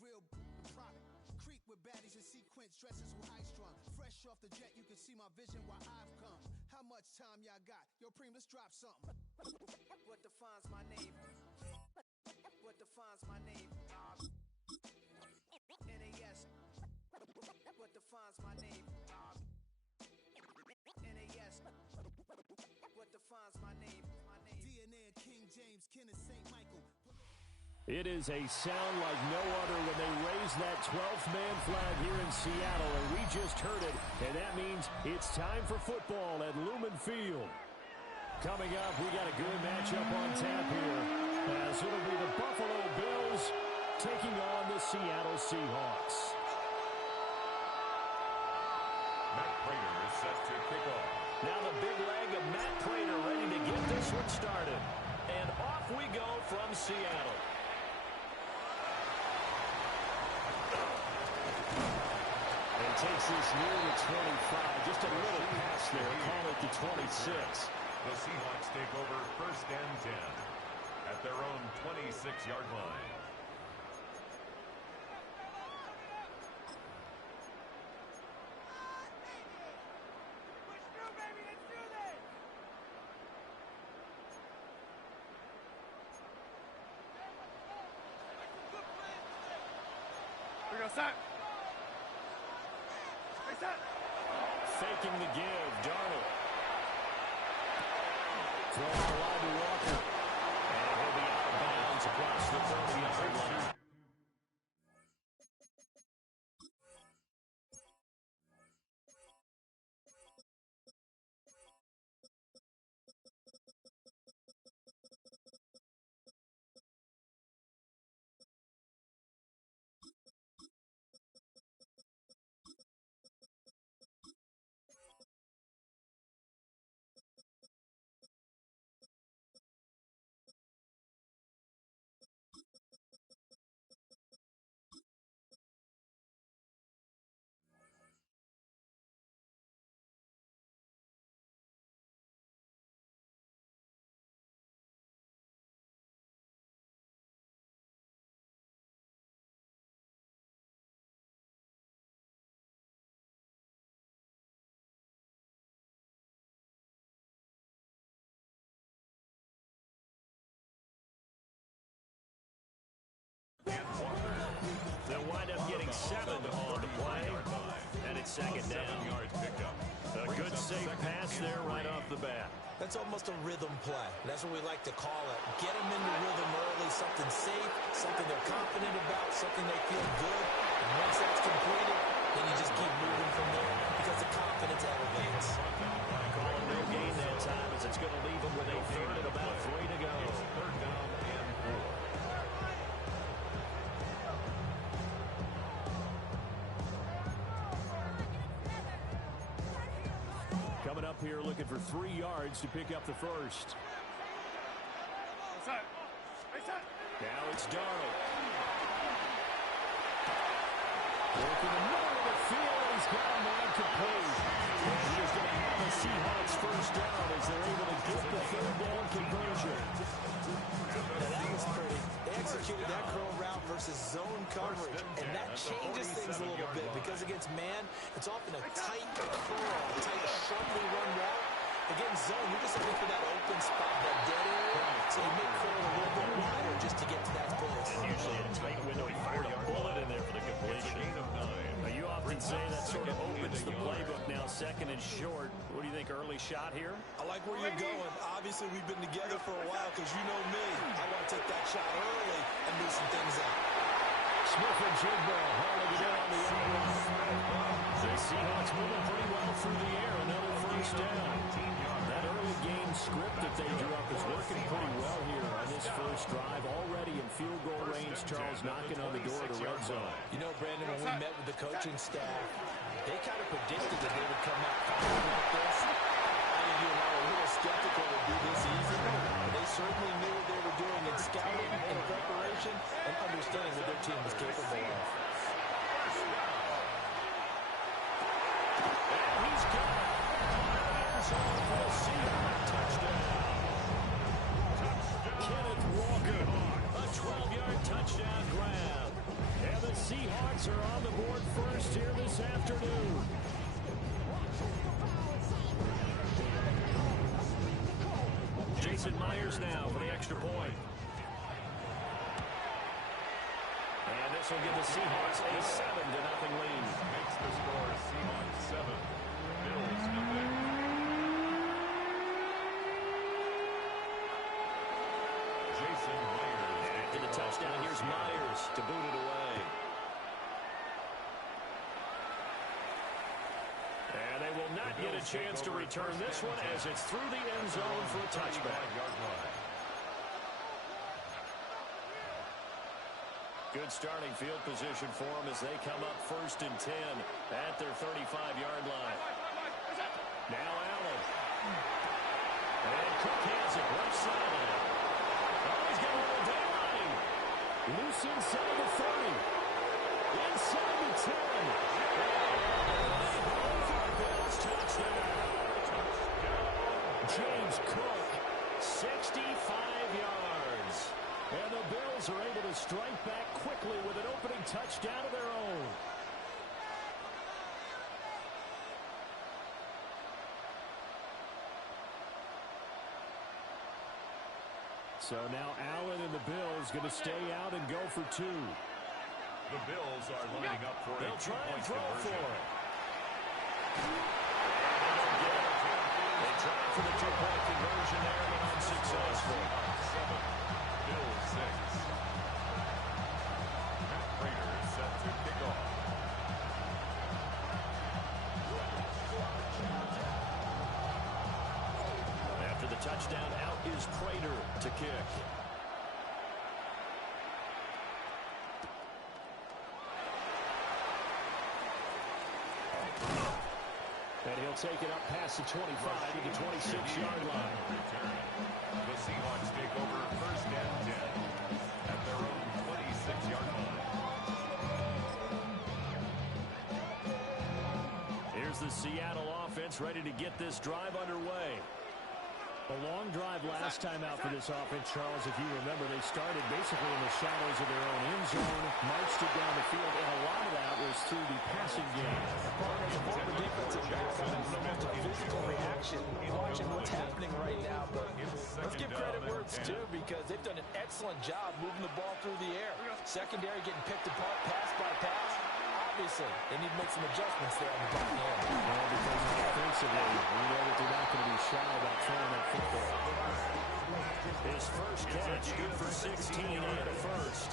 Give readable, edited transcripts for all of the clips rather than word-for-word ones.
real product. Creep with baddies and sequence dresses with high strung. Fresh off the jet, you can see my vision while I've come. How much time y'all got? Yo, Preem, let's drop something. What defines my name? What defines my name? NAS. What defines my name? NAS. What defines my name? DNA of King James, Kenneth St. Michael. It is a sound like no other when they raise that 12th man flag here in Seattle, and we just heard it, and that means it's time for football at Lumen Field. Coming up, we got a good matchup on tap here, as it'll be the Buffalo Bills taking on the Seattle Seahawks. Matt Prater is set to kick off. Now the big leg of Matt Prater ready to get this one started. And off we go from Seattle. And takes this near the 25. Just a little pass there. Call it the 26. The Seahawks take over 1st and 10 at their own 26-yard line. Faking the give, Darnold. Throwing the line to Walker. And he'll be out of bounds across the 30-yard line. They'll wind up getting 7 on the play, and it's 2nd down. 7-yard pickup. A good safe pass there right off the bat. That's almost a rhythm play. That's what we like to call it. Get them into rhythm early, something safe, something they're confident about, something they feel good. And once that's completed, then you just keep moving from there because the confidence elevates. Calling no gain that time as it's going to leave them with a 3rd and about 3 to go. 3rd down and 4. Coming up here looking for 3 yards to pick up the first. Now it's Darnold. Working the middle of the field. He's got a man complete. He is going to have the Seahawks first down as they're able to get the 3rd down conversion. Now that was pretty. They executed that curl route versus zone coverage, and that changes things a little bit because against man, it's often a tight curl, a tight, sharply run route. Against zone, you're just looking for that open spot, that dead area, so you make curl a little bit wider just to get to that place. And usually a tight window. He fired a bullet in there for the completion. Now, you often say that sort of opens the playbook now, 2nd and short. What do you think, early shot here? I like where you're going. Obviously, we've been together for a while because you know me. I want to take that shot early and loosen things up. Smith and Jigbo hauling it in on the end. The Seahawks moving pretty well through the air. Another first down. That early game script that they drew up is working pretty well here on this first drive. Already in field goal range, Charles knocking on the door of the red zone. You know, Brandon, when we met with the coaching staff, they kind of predicted that they would come out firing like this. I think you and I were a little skeptical to do this easy, but they certainly knew what they were doing in scouting and preparation and understanding what their team was capable of. He's got it. For the Seahawks touchdown. Kenneth Walker, a 12-yard touchdown grab. And the Bills are on the board first here this afternoon. Jason Myers now for the extra point. And this will give the Seahawks a 7-0 lead. Makes the score Seahawks 7, Bills 0. Jason Myers. After the touchdown, here's Myers to boot it away. And they will not get a chance to return this one as it's through the end zone for a touchback. Good starting field position for them as they come up 1st and 10 at their 35-yard line. Now Allen. And Cook has it left side. Oh, he's got a little daylight. Loose inside the 30. Inside the 10. Touchdown. James Cook, 65 yards. And the Bills are able to strike back quickly with an opening touchdown of their own. So now Allen and the Bills going to stay out and go for 2. The Bills are lining up for They'll a try and two-point throw conversion. for it. They tried for the 2-point conversion there, but unsuccessful. 7, Bills 6. Matt Prater is set to kick off. After the touchdown, out is Prater to kick. And he'll take it up past the 25 to the 26-yard line. Return. The Seahawks take over 1st and 10 at their own 26-yard line. Here's the Seattle offense ready to get this drive underway. A long drive last time out for this offense, Charles. If you remember, they started basically in the shadows of their own end zone, marched it down the field, and a lot of that was through the passing game. As a former defensive back, I'm almost a physical reaction watching what's happening right now. But let's give credit where it's due because they've done an excellent job moving the ball through the air. Secondary getting picked apart pass by pass. Obviously, they need to make some adjustments there on the back end. Well, because offensively, we know that they're not going to be shy about throwing that football. His first catch, good for 16 and a first.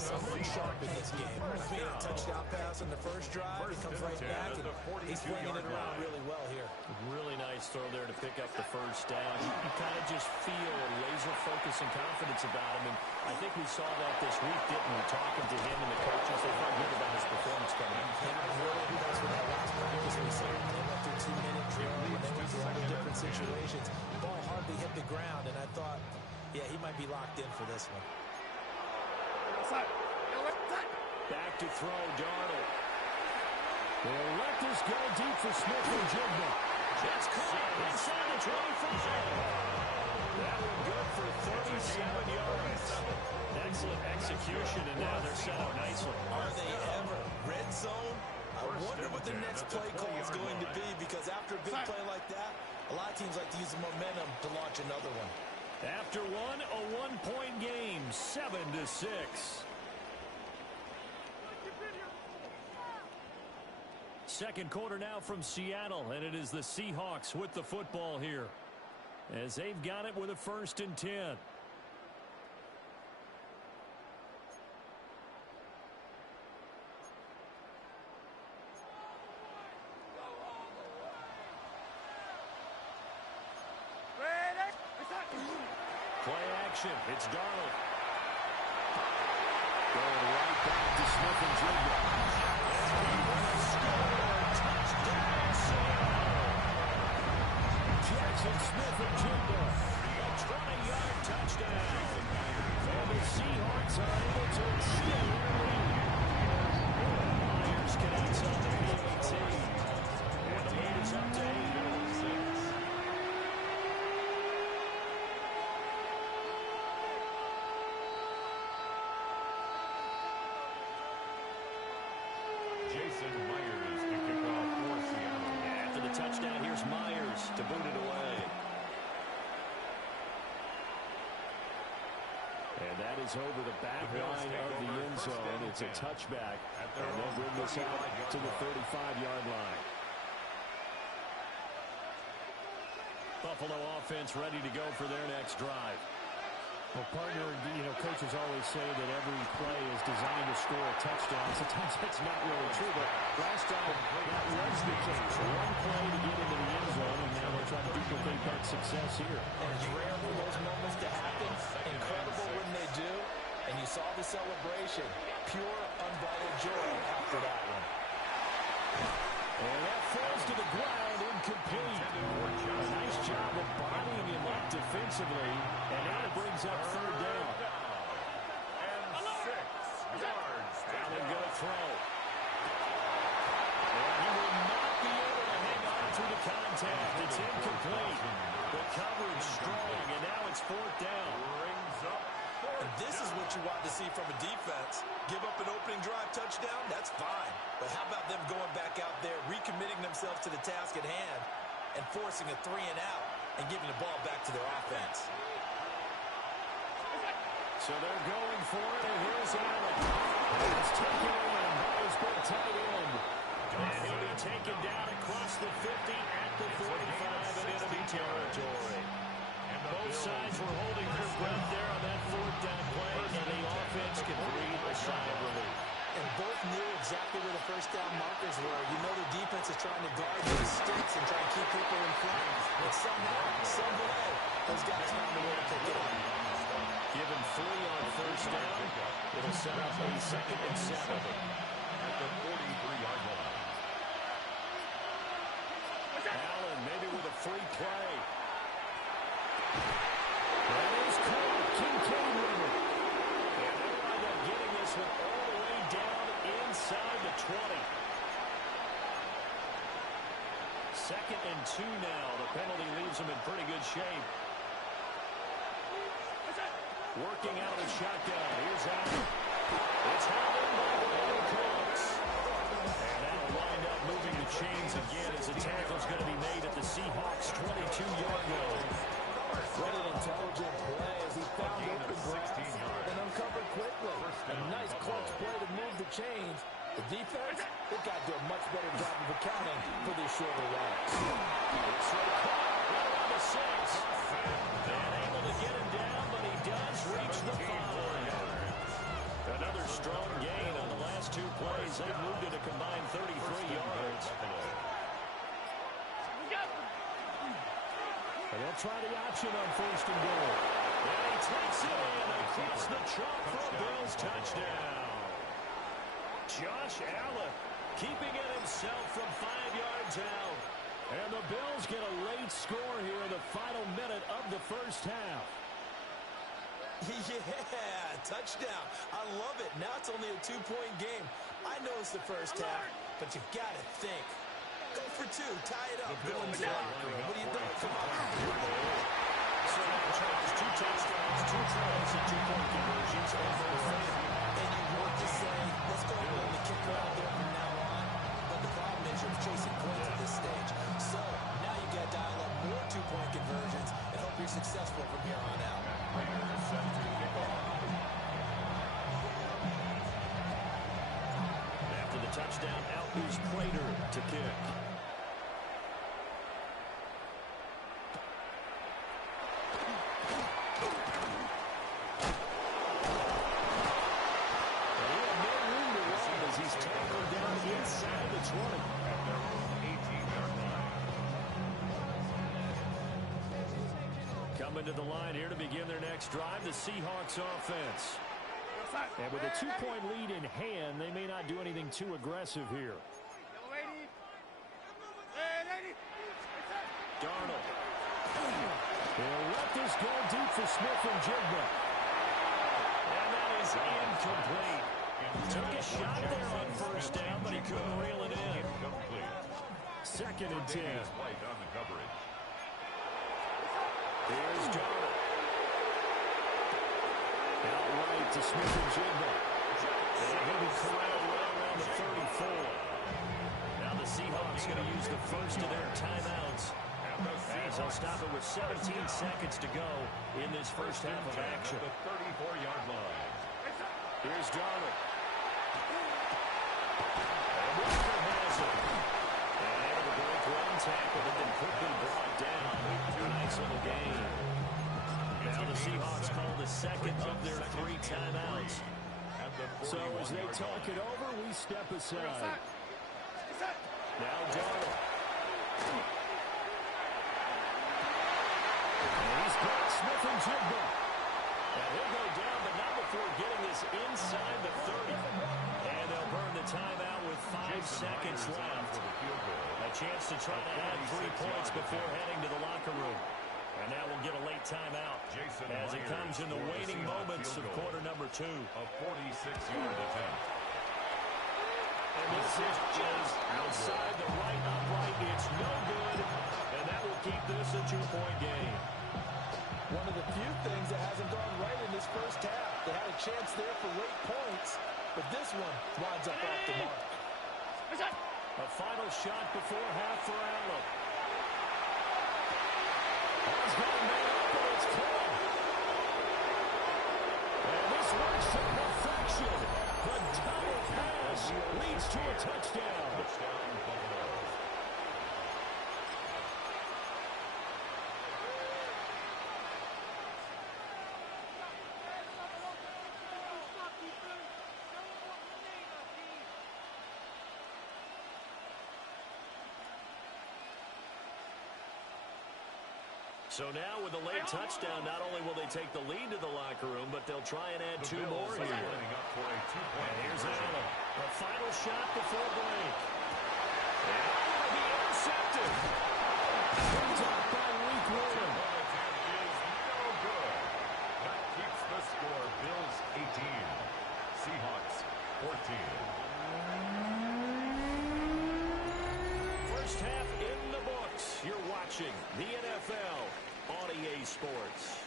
Someone sharp in this game. He made a touchdown pass on the first drive. He comes right back, and he's swinging it around really well here. Really nice throw there to pick up the first down. You kind of just feel a laser focus and confidence about him, and I think we saw that this week, didn't we? Talking to him and the coaches, they felt good about his performance coming up. That's what that last practice we saw. They went through 2-minute drill, and they went through all the different situations. The ball hardly hit the ground, and I thought, yeah, he might be locked in for this one. Back to throw, Darnold. They'll let this go deep for Smith and Jigba. That's caught inside the 25. That one good for 37 yards. Excellent execution, and now they're set up nicely. Are they ever? Red zone? I wonder what the next play call is going to be because after a big play like that, a lot of teams like to use the momentum to launch another one. After one, a one-point game, 7-6. Second quarter now from Seattle, and it is the Seahawks with the football here as they've got it with a 1st and 10. Play action. It's Darnold. Going right back to Smith and Jigba. Jackson Smith and Jigba. A 20-yard touchdown. And the Seahawks are able to extend their lead. Myers connects on the PAT. And the lead is up to 8. Jason Myers to kick off for Seattle. After the touchdown, here's Myers to boot it away. And that is over the back line of the end zone. It's a touchback. And they'll bring this out to the 35-yard line. Buffalo offense ready to go for their next drive. Well, partner, coaches always say that every play is designed to score a touchdown. Sometimes that's not really true, but last time that was the case. One play to get into the end zone, and now they'll try to duplicate that success here. And it's rare for those moments to happen. Incredible when they do. And you saw the celebration. Pure, unbridled joy after that one. And that falls to the ground, incomplete. A nice job of bodying him up defensively. And now it brings up third down. And 6 yards. Allen going to throw. And he will not be able to hang on through the contact. It's incomplete. The coverage strong, and now it's fourth down. Brings up And this is what you want to see from a defense. Give up an opening drive touchdown, that's fine. But how about them going back out there, recommitting themselves to the task at hand, and forcing a 3 and out, and giving the ball back to their offense. So they're going for it, and here's Allen. It's taken in by his big tight end. And he'll be taken down across the 50 at the 45 and enemy territory. Both sides were holding their breath there on that fourth down play, and the offense can breathe a sigh of relief. And both knew exactly where the first down markers were. You know the defense is trying to guard those sticks and try to keep people in front. But somehow, some way, those guys found a way to pick it up. Given 3 on first down, it'll set up a 2nd and 7. at the 43-yard line. Allen maybe with a free play. That is caught. Kincaid with it. And they wind up getting this one all the way down inside the 20. 2nd and 2 now. The penalty leaves them in pretty good shape. Working out of the shotgun. Here's Allen. It's held in by Brandon Cooks. And that'll wind up moving the chains again as the tackle's going to be made at the Seahawks' 22-yard line. What an intelligent play as he found open grass and uncovered quickly. A nice clutch play to move the chains. The defense, they got to do a much better job of accounting for these shorter routes. It's caught right around the 6. And able to get him down, but he does reach the 5. Another strong gain on the last 2 plays. They've moved it a combined 33 yards. And they'll try the option on 1st and goal. And he takes it in across the chalk for a Bills touchdown. Josh Allen keeping it himself from 5 yards out. And the Bills get a late score here in the final minute of the first half. Yeah, touchdown. I love it. Now it's only a 2-point game. I know it's the first half, but you've got to think. Go for 2. Tie it up. Go into the locker room. What do you think? Come on. So now Charles, 2 touchdowns, 2 tries, and 2-point conversions. And you want to say, let's go ahead and run the kicker out there from now on. But the problem is you're chasing points at this stage. So now you got to dial up more 2-point conversions and hope you're successful from here on out. Set to kick off. After the touchdown, out is Prater to kick. And he had no room to run as he's tackled down inside the 20. At their own 18-yard line. Coming to the line here to begin their next drive, the Seahawks offense. And with a 2-point lead in hand, they may not do anything too aggressive here. Darnold. He'll let this go deep for Smith and Jigba. And that is incomplete. Took a shot there on first down, but he couldn't reel it in. Incomplete. 2nd and 10. White on the coverage. Here's Darnold. Out right to Smith and Jigba. And he'll be corralled right around the 34. Now the Seahawks going to use the first of their timeouts, as they'll stop it with 17 seconds to go in this first half of action. The 34-yard line. Here's Darnold. And Walker has it. And able to break one tackle, but then quickly brought down. A nice little gain. Now the Seahawks call the second of their 3 timeouts. So as they talk it over, we step aside. Now Darnold. And he's got Smith and Jigba. And he'll go down, but not before getting this inside the 30. And they'll burn the timeout with 5 seconds left. A chance to try to add 3 points before heading to the locker room. And now we'll get a late timeout as it comes in the waning moments of quarter number 2. A 46-yard attempt. And this is just outside the right upright. It's no good. And that will keep this a 2-point game. One of the few things that hasn't gone right in this first half. They had a chance there for late points, but this one winds up off the mark. A final shot before half for Allen. He's got a man up, and it's caught. And this works to perfection. The double pass leads to a touchdown. Touchdown, Buffalo. So now with a late touchdown, not only will they take the lead to the locker room, but they'll try and add 2 more here. Lining up for a 2-point Here's conversion. Allen. A final shot before break. And he intercepted. Brings up by Leek Williams. Is no good. That keeps the score. Bills 18. Seahawks 14. First half in the books. You're watching the NFL on EA Sports.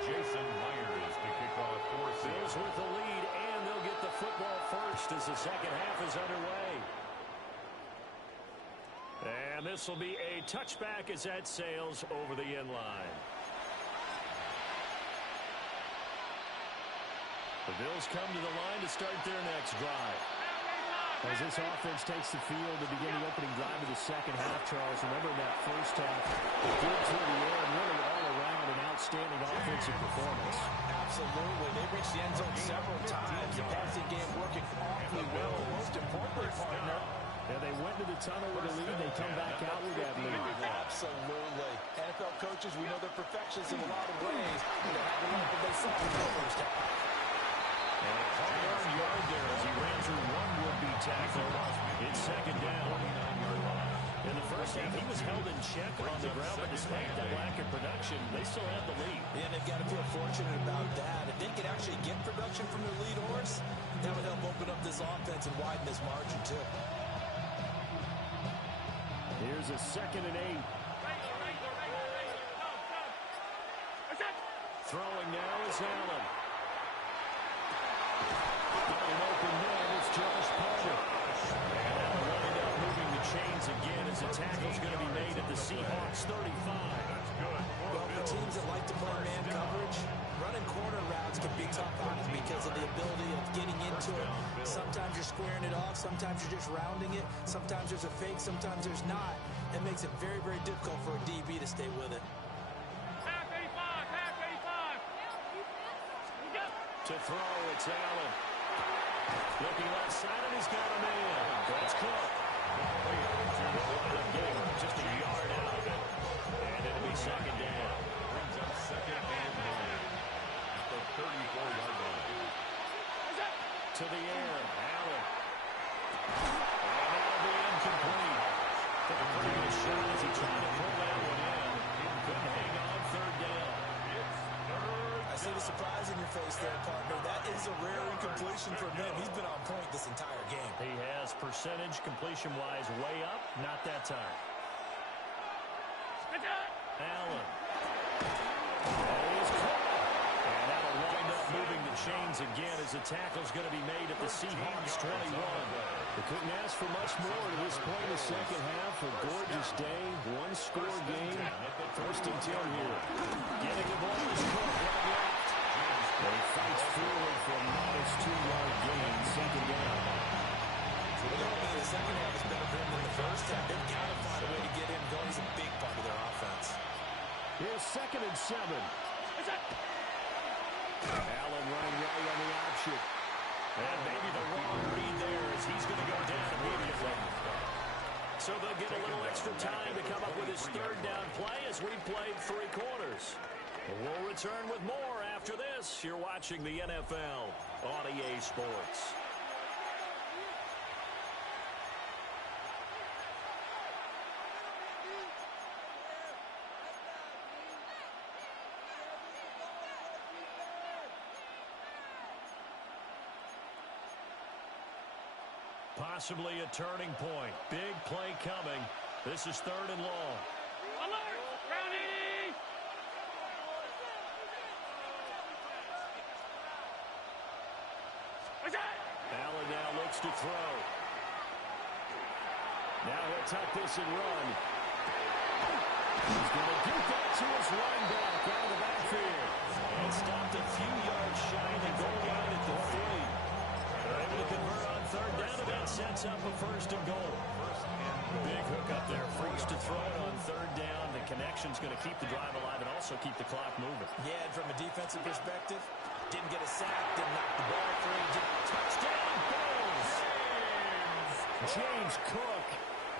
Jason Myers to kick off for Bills with the lead, and they'll get the football first as the second half is underway. And this will be a touchback as that sails over the end line. The Bills come to the line to start their next drive. As this offense takes the field to begin the opening drive of the second half, Charles, remember in that first half, good through the air and really all around an outstanding offensive performance. Absolutely. They reached the end zone several times. The passing game working awfully well. The most important partner. Yeah, they went to the tunnel with a lead. They come back out with that lead. Absolutely. NFL coaches, we know they're perfectionists in a lot of ways. They had to learn what they saw in the first half. And a hard yard there as he ran through one would-be tackle. It's second down. In the first half, he was held in check on the ground, but despite that lack of production, they still have the lead. Yeah, they've got to feel fortunate about that. If they could actually get production from their lead horse, that would help open up this offense and widen this margin, too. Here's a 2nd and 8. Throwing now is Allen. Got an open man. It's Josh Palmer. And that'll wind up moving the chains again as the tackle's going to be made at the Seahawks 35. Well, for teams that like to play man coverage, running corner routes can be tough on them because of the ability of getting into it. Sometimes you're squaring it off. Sometimes you're just rounding it. Sometimes there's a fake. Sometimes there's not. It makes it very, very difficult for a DB to stay with it. To throw, it's Allen. Looking left side, and he's got a man. That's Cook. Wind up getting just a yard out of it. And it'll be second down. Brings up 2nd and 9 at the 34-yard line. To the air, Allen. And that'll be incomplete. Took a pretty good shot as he tried to pull that one in. Couldn't hang on 3rd down. I see the surprise in your face there, partner. That is a rare incompletion from him. He's been on point this entire game. He has percentage completion-wise way up. Not that time. Allen. And he's caught. And that'll wind up moving the as the tackle's going to be made at the Seahawks 21. They couldn't ask for much more to this point in the second half. A gorgeous day, one-score game. First and 10 here. Getting the ball is Cook right left. They fight forward for a modest 2-yard gain. Second down. So the element of the second half is better than the first half. They've got to find a way to get in going. He's a big part of their offense. Here's 2nd and 7. Allen running right on the option. And maybe the wrong read there as he's going to go down immediately. So they'll get a little extra time to come up with his 3rd down play as we've played 3 quarters. We'll return with more after this. You're watching the NFL on EA Sports. Possibly a turning point. Big play coming. This is 3rd and long. Alert! Brownie! Allen now looks to throw. Now he'll tuck this and run. He's going to get that to his running back out of the backfield. And stopped a few yards shy of the goal line at the 3. They're able to convert on 3rd down, and that sets up a 1st and goal. Big hook up there. Forced to throw it on 3rd down. The connection's going to keep the drive alive and also keep the clock moving. Yeah, and from a defensive perspective, didn't get a sack, didn't knock the ball free, touchdown, Bills! James Cook,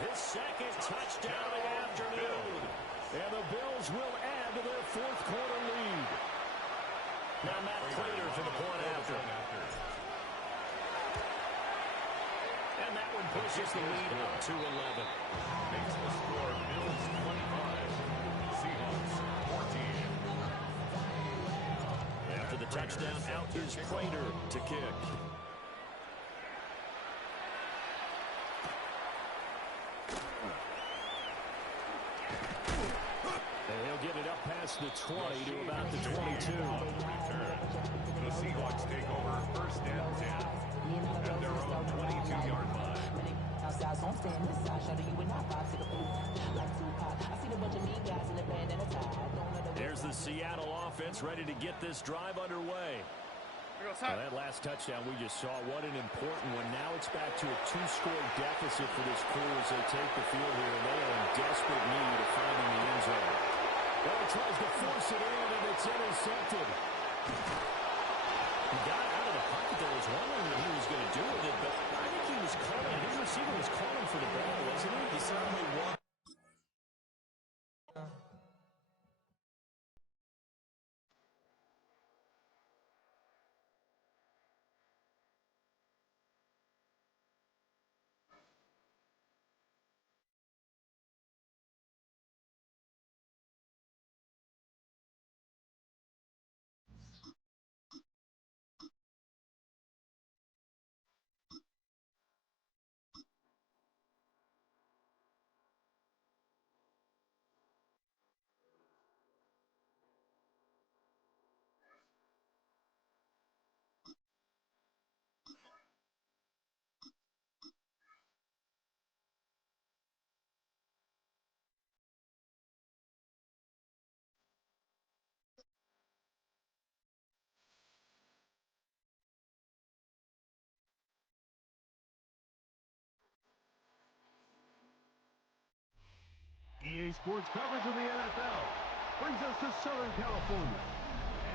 his 2nd touchdown of the afternoon. And the Bills will add to their 4th quarter lead. Now Matt Prater for the point after. And that one pushes the lead up to 11. Makes the score Bills 25, Seahawks 14. After the touchdown, out is Prater to kick. And he'll get it up past the 20 to about the 22. The Seahawks take over 1st and 10 at their own 22-yard line. There's the Seattle offense ready to get this drive underway. Well, that last touchdown we just saw, what an important one. Now it's back to a 2-score deficit for this crew as they take the field here, and they are in desperate need of finding the end zone. Well, he tries to force it in, and it's intercepted. He got out of the pocket there. I was wondering what he was going to do with it, but I think he was calling. His receiver was calling for the ball, wasn't he? He certainly was. EA Sports coverage of the NFL brings us to Southern California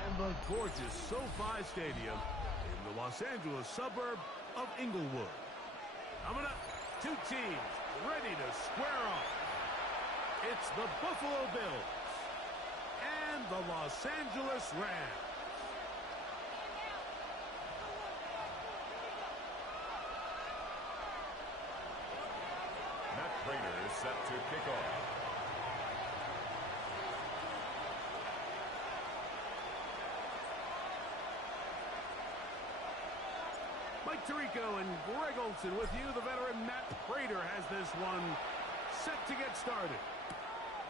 and the gorgeous SoFi Stadium in the Los Angeles suburb of Inglewood. Coming up, 2 teams ready to square off. It's the Buffalo Bills and the Los Angeles Rams. Matt Prater is set to kick off. Mike Tirico and Greg Olson with you. The veteran Matt Prater has this one set to get started.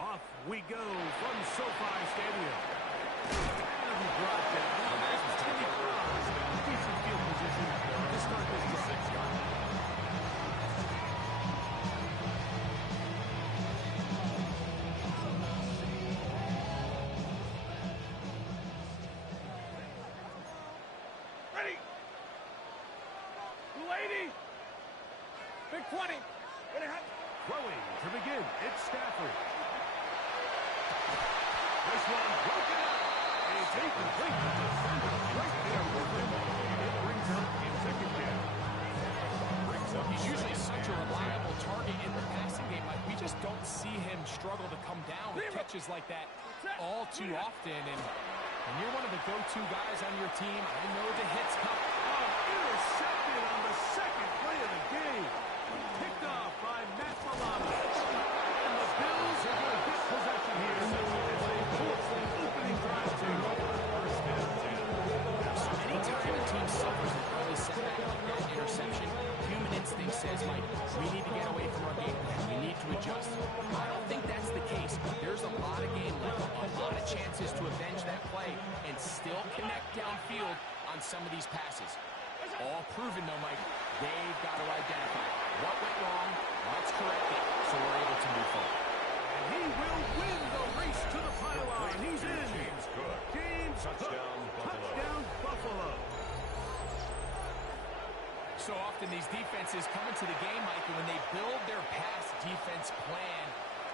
Off we go from SoFi Stadium. And brought down. Decent field 20. Throwing to begin, it's Stafford. This one broken up. It's incomplete. The defender right there with him. It brings up in second down. He's usually such a reliable target in the passing game. Like, we just don't see him struggle to come down with catches like that all too often. And when you're one of the go-to guys on your team, I know the hits come. Oh, intercepted on the second play of the game. Picked off by Matt Milano. And the Bills are going to get possession here as they force the opening drive to first and 10. So anytime a team suffers an early setback like that interception, human instinct says, Mike, we need to get away from our game plan. We need to adjust. I don't think that's the case. There's a lot of game left, a lot of chances to avenge that play and still connect downfield on some of these passes. All proven, though, Mike, they've got to identify what went wrong, let's correct it, so we're able to move forward. And he will win the race to the pylon. He's in. James Cook. James Touchdown, Cook. Buffalo. Touchdown, Buffalo. So often these defenses come into the game, Mike, and when they build their pass defense plan,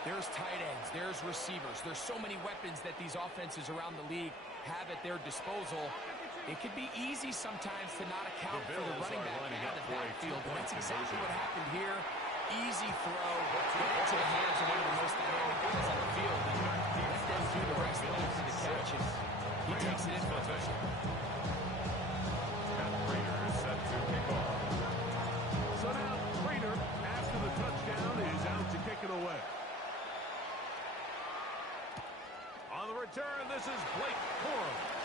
there's tight ends, there's receivers, there's so many weapons that these offenses around the league have at their disposal. It could be easy sometimes to not account for the running back out of the backfield, and that's exactly what happened here. Easy throw, get into the hands of one of the most dynamic guys on the field, and let them do the rest of it for the catch, and he takes it in for a touchdown. Matt Prater is set to kick off. So now Prater, after the touchdown, is out to kick it away. On the return, this is Blake Corum.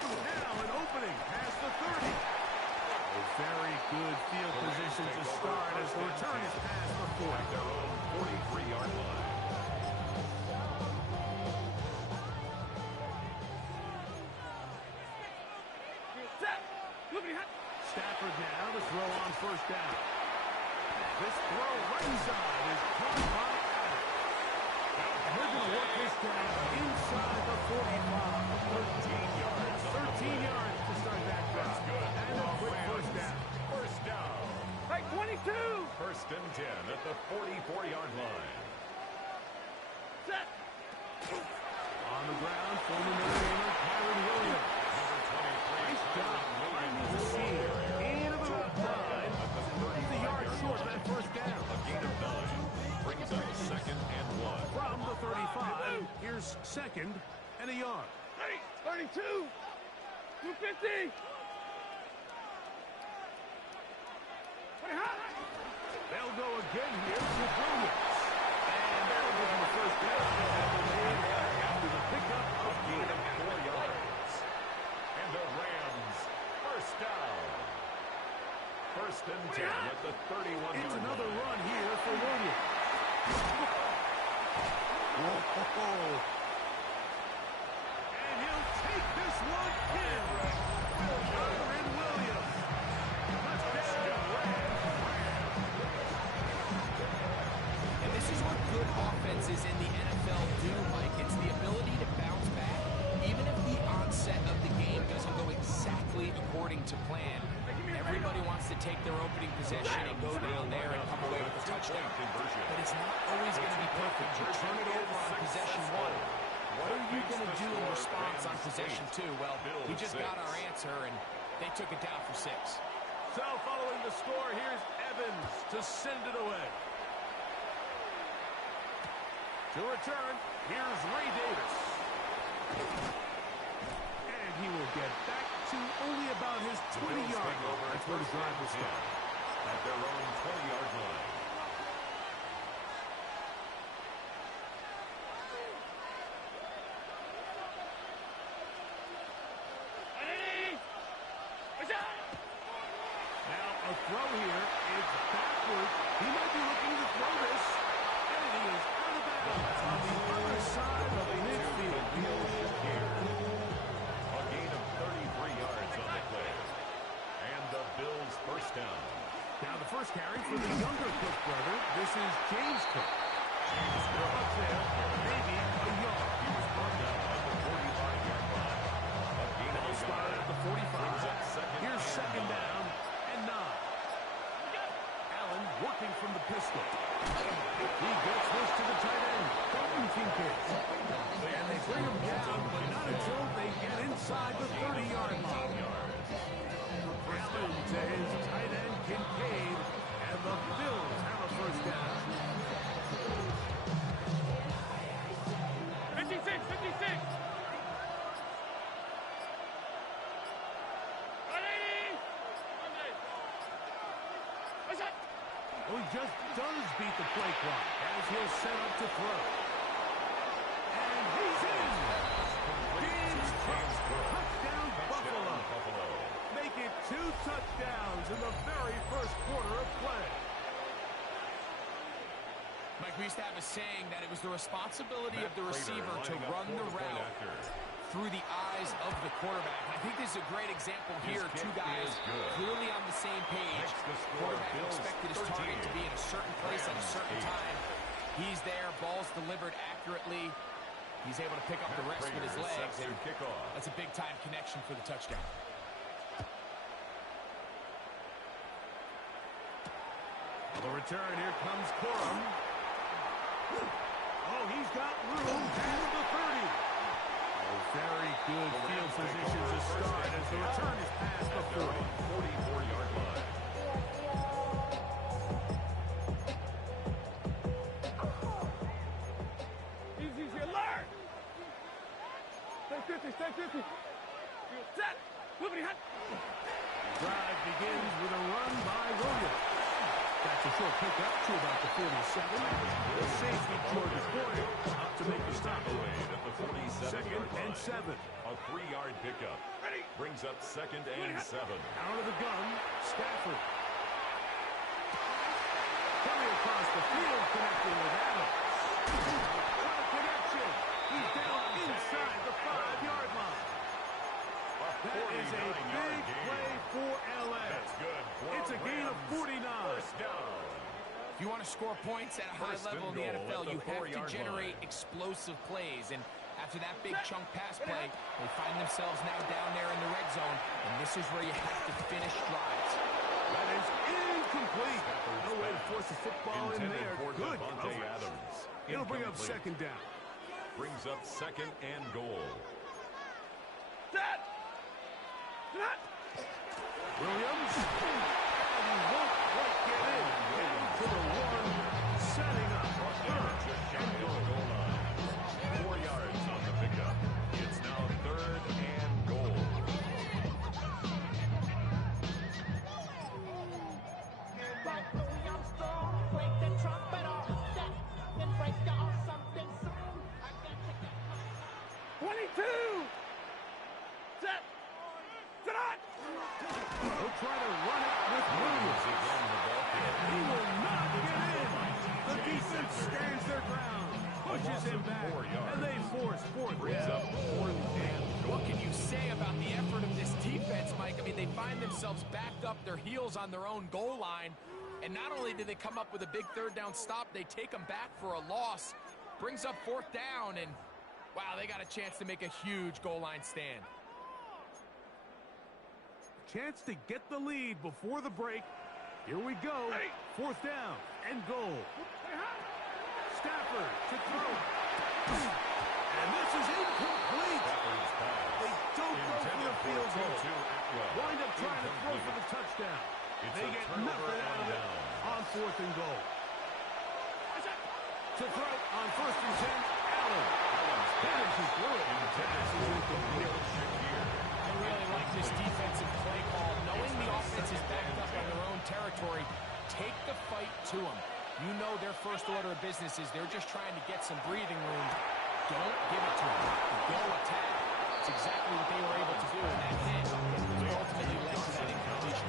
Now an opening past the 30. A very good field position to start as the return is past the 40. At their own 43-yard line. Stafford now to throw on first down. This throw right inside is caught by Adams. They're going to work this down inside the 45. 13 yards. 13 yards to start that drive. Good. And a quick first down. First down. Right, 22. First and 10 at the 44-yard line. Set. On the ground, former Notre Dame Kyron Williams. Number 23. Nice job finding the seam. In about 9. He's a yard short of that first down. A gain of 9 brings up second and 1. From the 35, here's second and a yard. 32. 250. They'll go again here to Williams. And that'll give him the first down. After the pickup of Gain of 4 yards. And the Rams first down. First and 10 at the 31-yard line. It's another run here for Williams. Whoa. And he'll take this one in. Kyron Williams. Touchdown, Rams. And this is what good offenses in the NFL do, Mike. It's the ability to bounce back, even if the onset of the game doesn't go exactly according to plan. Everybody wants to take their opening possession and go down there and come away with a touchdown. But it's not always going to be perfect. You turn it over on possession 1. What are you going to do in response on possession 2? Well, we just got our answer, and they took it down for 6. So following the score, here's Evans to send it away. To return, here's Ray Davis. And he will get back to only about his 20-yard line. That's where the drive will start. At their own 20-yard line. Now a throw here. It's backwards. He might be looking to throw this. And he is out of bounds on the other side of midfield. Here. A gain of 33 yards on the play. And the Bills first down. Now the first carry for the younger Cook brother. This is James Cook. James Cook up there, maybe a yard. He was brought down at the 45-yard line. A gain of a Spot yard. at the 45. Brings up second Here's and second 9. down and 9. Allen working from from the pistol. He gets this to the tight end, Dalton Kincaid. And they bring him down, but not until they get inside the 30-yard line. Allen to his tight end, Kincaid, and the Bills have a first down. 56, 56. Well, he just does beat the play clock as he'll set up to throw. And he's in! James Cook, touchdown Buffalo. Make it 2 touchdowns in the very first quarter of play. Mike, we used to have a saying that it was the responsibility of the receiver to run the route through the eyes of the quarterback. And I think this is a great example here. Two guys clearly on the same page. Quarterback expected his target to be in a certain place at a certain time. He's there. Ball's delivered accurately. He's able to pick up the rest with his legs. And that's a big-time connection for the touchdown. The return, here comes Corum. Oh, he's got room past the 30. Very good field position to start as the return is past the 44-yard line. Easy, alert! Stay 50, stay 50. Set! Moving hot. Drive begins with a run by Williams. That's a short pickup to about the 47. The safety George Boyer up to make the stop. Away at the 47. Second and 7. A 3-yard pickup. Brings up second and 7. Out of the gun, Stafford. Coming across the field, connecting with Adams. What a connection! He's down inside the 5-yard line. That is a big play for L.A. That's good. It's a gain of 49. First down. If you want to score points at a high level in the NFL, you have to generate explosive plays. And after that big chunk pass play, they find themselves now down there in the red zone. And this is where you have to finish drives. That is incomplete. No way to force the football in there. Good coverage. It'll bring up second down. Brings up second and goal. Set! Set! Williams. And he won't quite get in. Down to the 1. Setting up third and goal. 4 yards on the pickup. It's now third and goal. Like Louis Armstrong, break the trumpet off, that, then break off something soon. I got to get 22! Set! Set! He'll try to run it with Williams. He will not get in. The defense stands their ground, pushes him back, and they force fourth down. What can you say about the effort of this defense, Mike? I mean, they find themselves backed up their heels on their own goal line. And not only do they come up with a big third down stop, they take them back for a loss. Brings up fourth down, and wow, they got a chance to make a huge goal line stand. Chance to get the lead before the break. Here we go. Fourth down and goal. Stafford to throw. And this is incomplete. They don't go for the field goal. Wind up trying to throw for the touchdown. They get nothing out of it on fourth and goal. To throw on first and 10, Allen. Finishes through it. Pass is incomplete. I really like this defensive play call. Knowing the offense is backed up on their own territory, take the fight to them. You know their first order of business is they're just trying to get some breathing room. Don't give it to them. Go attack. It's exactly what they were able to do in that hit. They ultimately led to that incompletion.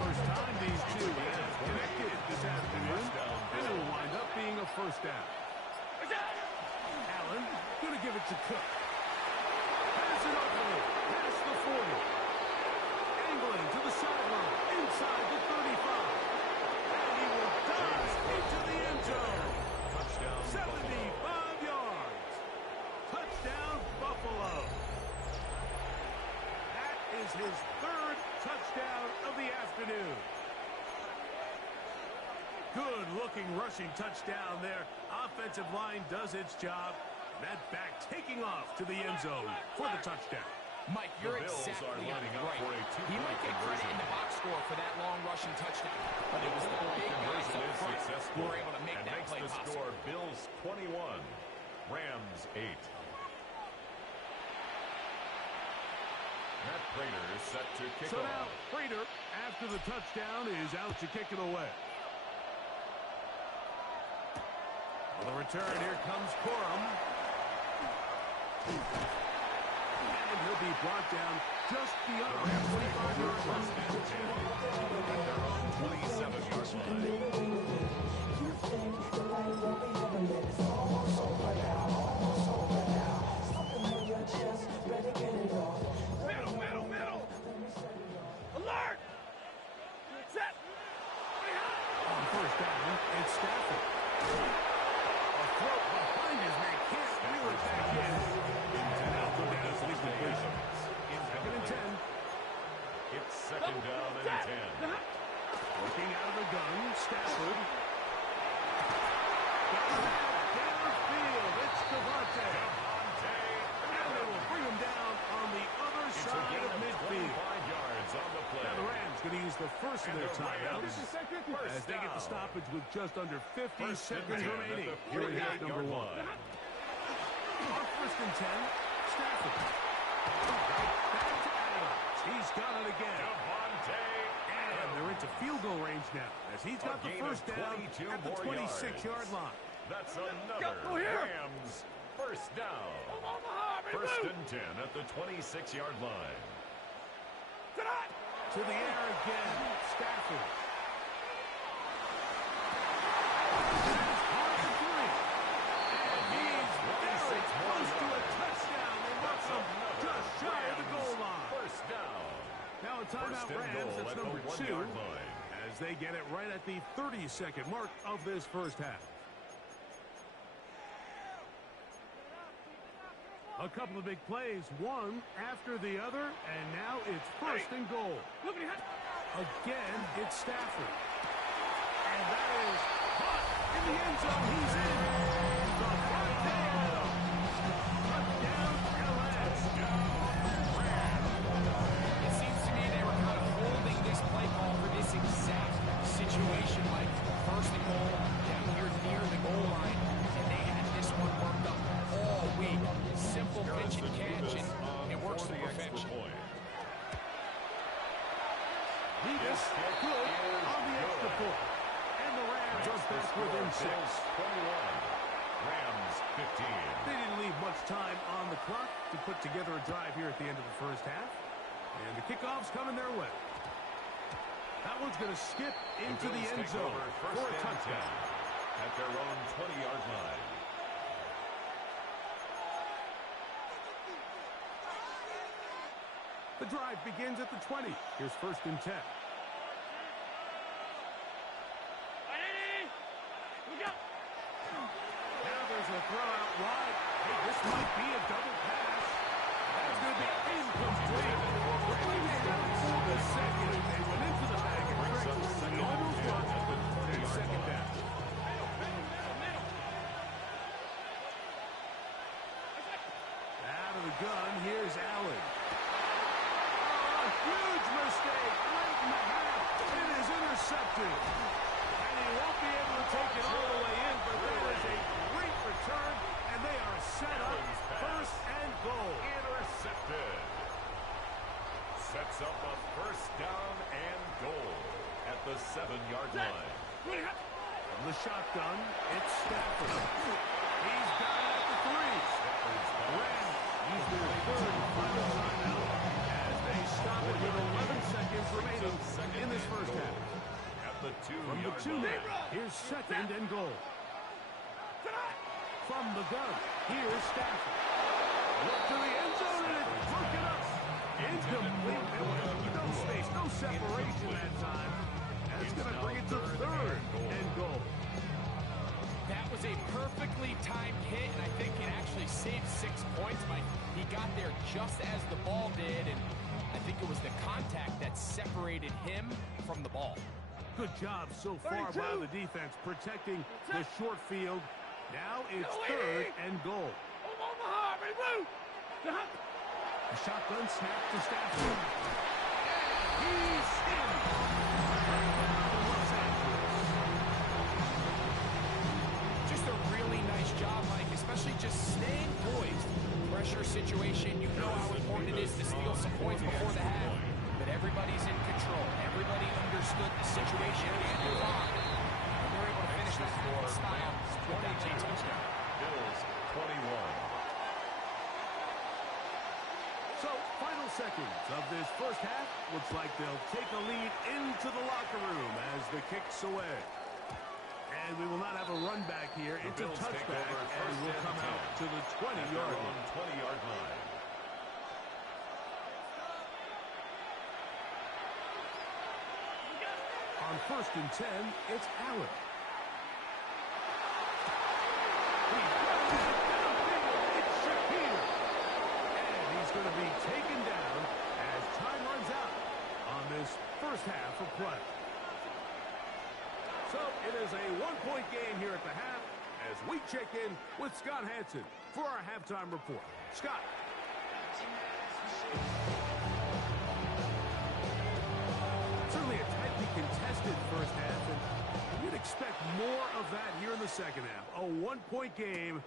First time these two have connected this afternoon, and it will wind up being a first down. Allen going to give it to Cook. Pass it over. Past the 40. Angling to the sideline. Inside the 35. And he will dive into the end zone. Touchdown. 75 yards. Touchdown, Buffalo. That is his third touchdown of the afternoon. Good-looking rushing touchdown there. Offensive line does its job. That back taking off to the end zone for the touchdown. Mike, you're exactly right. He might get credit in the box score for that long rushing touchdown, but it was the big guys up front who were able to make that play possible. Score, Bills 21, Rams 8. Matt Prater is set to kick off. So now Prater, after the touchdown, is out to kick it away. For the return, here comes Corum. And he'll be brought down just beyond the 25-yard line. At their own 27-yard line. Middle. Alert! Set! On first down, it's Stafford. A throw behind his man, can't reel it back in. And now go down as an incompletion. Second and 10. It's second down and 10. Working out of the gun, Stafford. Downfield, it's Devontae. And they will bring him down on the other side of midfield. Now the Rams going to use the first of their timeouts as they get the stoppage with just under 50 seconds remaining here in half number one. On first and 10, Stafford. Back to Adams. He's got it again. And they're into field goal range now as he's got the first down at the 26-yard line. That's another Rams first down. First and 10 at the 26-yard line. To the air again, Stafford. And he's very close to a touchdown. They mark him just shy of the goal line. First down. Now a timeout Rams, that's number 2, as they get it right at the 30-second mark of this first half. A couple of big plays, one after the other, and now it's first and goal. Again, it's Stafford. And that is hot in the end zone. He's in. Touchdown, LS. It seems to me they were kind of holding this play call for this exact situation, like first and goal down here near the goal line, and they had this one worked up all week. Simple pitch and catch, and it works to perfection. He is good on the extra point. And the Rams are back within 6. 21, Rams 15. They didn't leave much time on the clock to put together a drive here at the end of the first half. And the kickoff's coming their way. That one's going to skip into the end zone for a touchdown. At their own 20-yard line. The drive begins at the 20. Here's first and 10. Now there's a throw out wide. Hey, this might be a double pass. That's going to be incomplete. Bringing it down for the second. They went into the bag and almost won. And second down. Out of the gun, here's Allen. Huge mistake late in the half. It is intercepted. And he won't be able to take it all the way in, but that is a great return, and they are set up first and goal. Intercepted. Sets up a first down and goal at the 7-yard line. From the shotgun, it's Stafford. He's got it at the 3. Rams use their third and final timeout. Stop it with 11 seconds remaining in this first half. At the 2-yard From the 2 now, here's second and goal. From the gun, here's Stafford. Look to the end zone, and it's broken up. Incomplete. There was no space, no separation that time. And it's going to bring it to third and goal. That was a perfectly timed hit, and I think it actually saved 6 points. Mike, he got there just as the ball did, and I think it was the contact that separated him from the ball. Good job so far by the defense protecting the short field. Now it's 3rd and goal. A shotgun snap to Stafford. He's in. Los Angeles. Just a really nice job, Mike, especially just staying poised. Pressure situation, you know how important it is to steal some points before the half. But everybody's in control. Everybody understood the situation and move on. And they're able to finish that half style with that late touchdown. Bills 21. So, final seconds of this first half. Looks like they'll take a lead into the locker room as the kick's away. And we will not have a run back here. It's a touchback, and we'll come out to the 20-yard line. 20-yard line. On 1st and 10, it's Allen. It's Shakir. And he's going to be taken down as time runs out on this first half of play. So it is a one-point game here at the half as we check in with Scott Hansen for our halftime report. Scott. Certainly a tightly contested first half, and you'd expect more of that here in the second half. A one-point game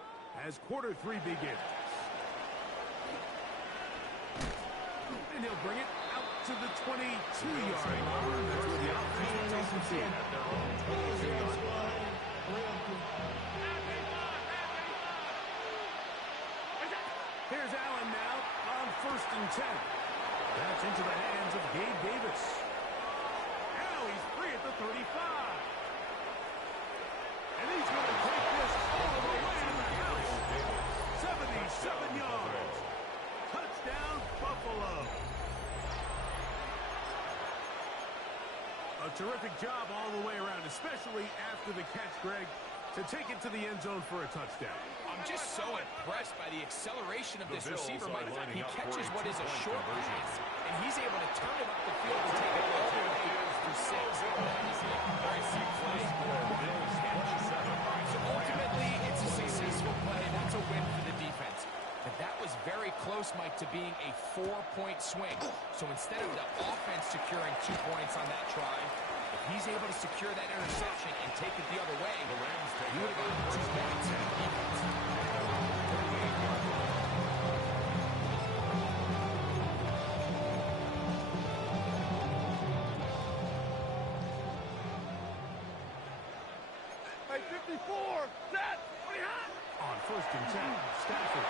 as quarter 3 begins. And he'll bring it out to the 22-yard line. That's where the offense will take the field. At their own 22-yard line. Here's Allen now on 1st and 10. That's into the hands of Gabe Davis. Now he's free at the 35. And he's going to take this all the way in the house. 77 yards. Touchdown, Buffalo. A terrific job all the way around, especially after the catch, Greg, to take it to the end zone for a touchdown. I'm just so impressed by the acceleration of this receiver, Mike. He catches what is a short pass, and he's able to turn it up the field and take it all the way to 6. That is a impressive play. So ultimately, it's a successful play. That's a win for the defense. But that was very close, Mike, to being a 4-point swing. So instead of the offense securing 2 points on that try, if he's able to secure that interception and take it the other way, he would have gotten 2 points in the defense. Hey, 54, set, On 1st and 10, Stafford.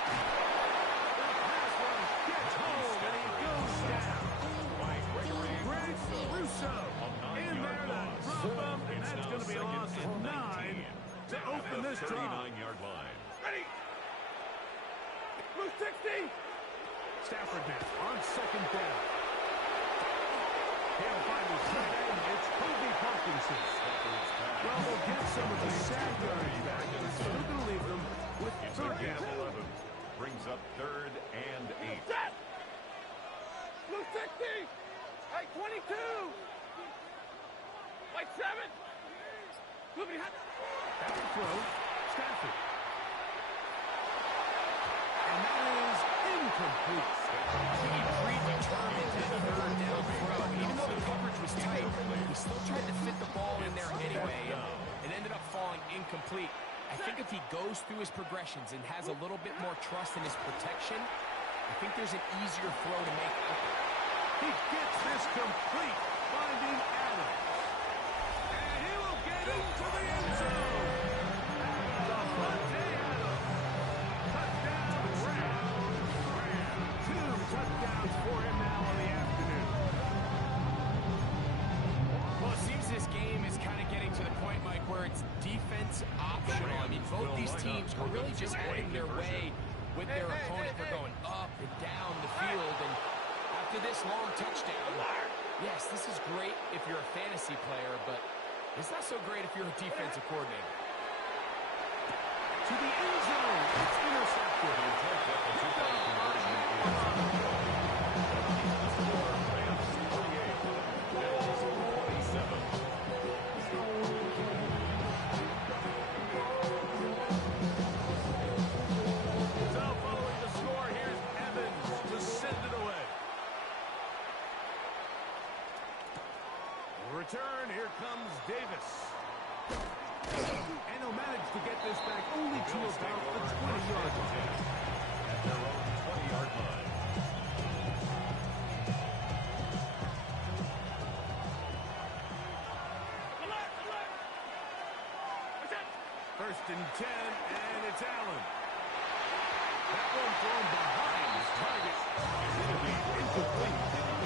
The pass rush gets home, and he goes down. Greg Russo in there to drop him, and that's going to be a loss of 9 to open this drive. 39-yard line. ready. Blue 60. Stafford now on 2nd down. He'll find his tight end. It's Kobe Parkinson. Well, they'll get some of the sad yards back, but it's still going to leave them with 3rd down. 11 brings up 3rd and 8. Set. Blue 60. Hey, 22. White 7. Blue hot. Back to throw, Stafford. And that is incomplete. He predetermined that 3rd down throw. Even though the coverage was tight, he still tried to fit the ball in there anyway. It ended up falling incomplete. I think if he goes through his progressions and has a little bit more trust in his protection, I think there's an easier throw to make out there. He gets this complete, finding Adams. And he will get into the end zone. Davante Adams. Touchdown, Rams. 2 touchdowns for him now on the afternoon. Well, it seems this game is kind of getting to the point, Mike, where it's defense optional. I mean, both these teams are really just heading their way with their opponent. They're going up and down the field, and after this long touchdown, yes, this is great if you're a fantasy player, but it's not so great if you're a defensive coordinator. To the end zone. It's intercepted. this back only to about the 20-yard line. At their own 20-yard line. First and 10, and it's Allen. That one thrown behind his target. It's going to be incomplete.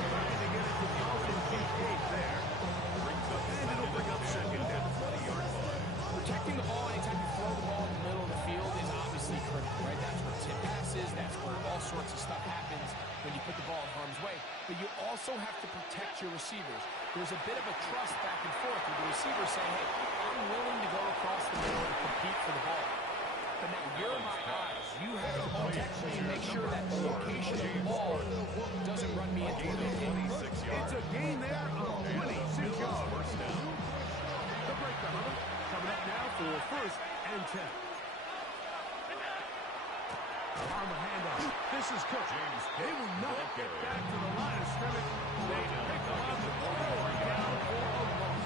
Trying to get it to Dalton Kincaid there. And it'll bring up second down. 20-yard line. Protecting the ball anytime you throw the ball in the middle of the field is obviously critical, right? That's where tip passes, that's where all sorts of stuff happens when you put the ball in harm's way. But you also have to protect your receivers. There's a bit of a trust back and forth with the receiver saying, hey, I'm willing to go across the middle and compete for the ball. But now you're my eyes. You have to protect me and make sure that the location of the ball doesn't run me into the game. It's a gain there of 26 yards. First down. The breakdown coming up now for first and 10. On the handoff. This is Cook. They will not get back to the line of scrimmage. They pick them up and down for a loss.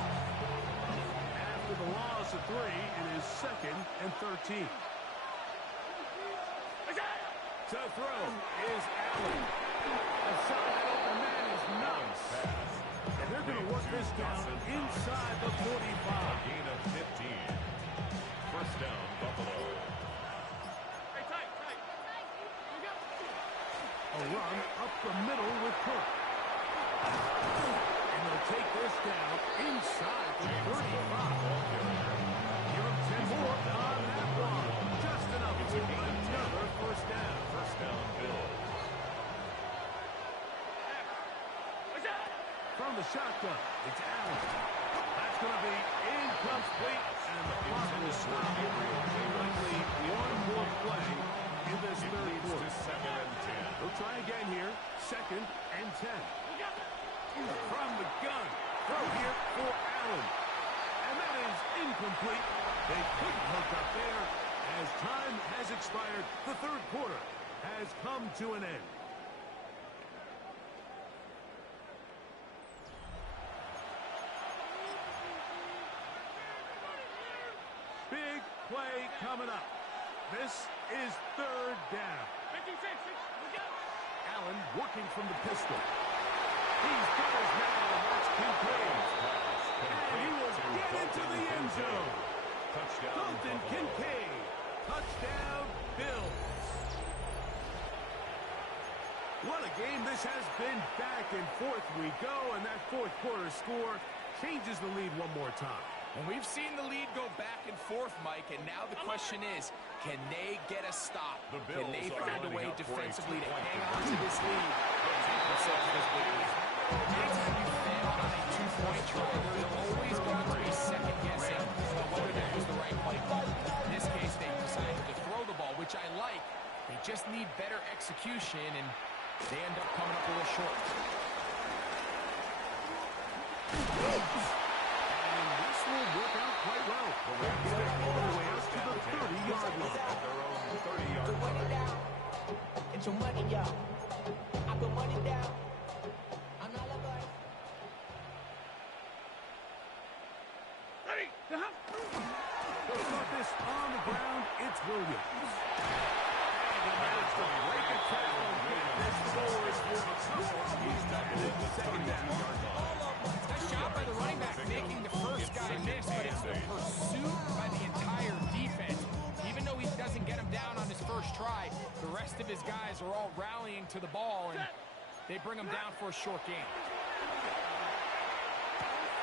After the loss of 3, it is second and 13. To throw is Allen. A shot at open man is nice. And they're going to work this down inside the 45. Gain of 15. First down, Buffalo. A run up the middle with Cook. And they'll take this down inside the 35. Give him 10 more on that one. Just enough to another first down. First down, Bills. From the shotgun, it's Allen. That's going to be incomplete. And the clock will stop. Likely one more play in this third quarter. 7 and 10. They'll try again here. Second and 10. From the gun. Throw here for Allen. And that is incomplete. They couldn't hook up there. As time has expired, the third quarter has come to an end. Big play coming up. This is third down. Allen working from the pistol. He's got his man, and that's Kincaid. And he will get into the end zone. Touchdown, Dalton Buffalo. Kincaid. Touchdown, Bills. What a game this has been. Back and forth we go, and that fourth quarter score changes the lead one more time. And we've seen the lead go back and forth, Mike, and now the question is, can they get a stop? The Can they Bills are find a way lining up for a defensively to two-point hang on to this lead? Anytime you fail on a two-point try, there's always going to be second guessing about whether that was the right play. In this case, they decided to throw the ball, which I like. They just need better execution, and they end up coming up a little short. And this will work out quite well. They'll get it all the way up to the 30-yard line. At their own 30-yard Put money line. down. Get your money, y'all. I put money down. I'm not a boy. They'll start this on the ground. It's Williams. And they managed to break a tackle and get this forward for a touchdown. He's tackled at the second down. Nice job by the running back making the first guy miss, but it's the pursuit by the entire defense. Even though he doesn't get him down on his first try, the rest of his guys are all rallying to the ball, and they bring him down for a short gain.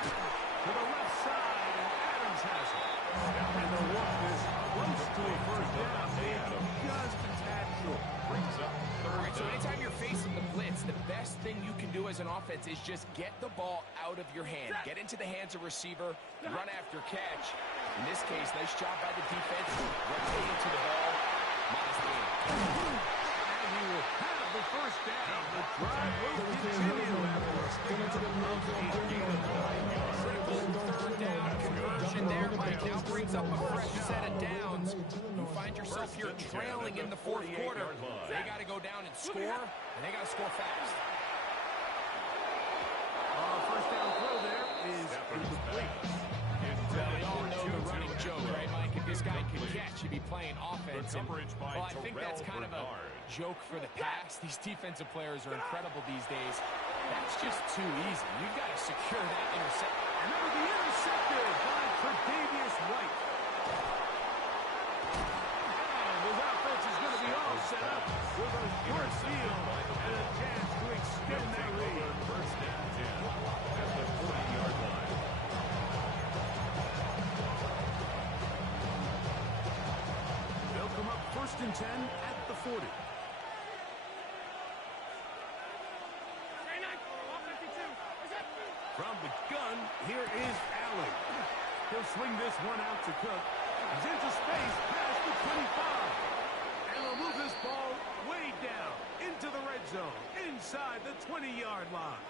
To the left side, and Adams has it. And they'll walk this close to a first down. Maybe just a tad short. Brings up All right, third so down. anytime you're facing the blitz, the best thing you can do as an offense is just get the ball out of your hand. Get into the hands of receiver, run after catch. In this case, nice job by the defense, rotating to the ball. Modest gain. And he will have the first down. The drive will continue after a pickup of 8 yards. Third down conversion there, Mike. Now brings up a fresh set of downs. You find yourself here trailing in the fourth quarter. They got to go down and score, and they got to score fast. First down throw there is incomplete. Well, we all know the running joke, right, Mike? If you this guy could catch, he'd be playing offense. And, well, I think that's kind of a joke for the past. These defensive players are incredible these days. That's just too easy. You've got to secure that interception. And that will be intercepted by Tre'Davious White. And his offense is going to be all set up with a short field and a chance to extend that lead. First and 10 at the 40-yard line. They'll come up first and 10 at the 40. From the gun, here is Allen. He'll swing this one out to Cook. He's into space past the 25. And he'll move this ball way down into the red zone, inside the 20-yard line.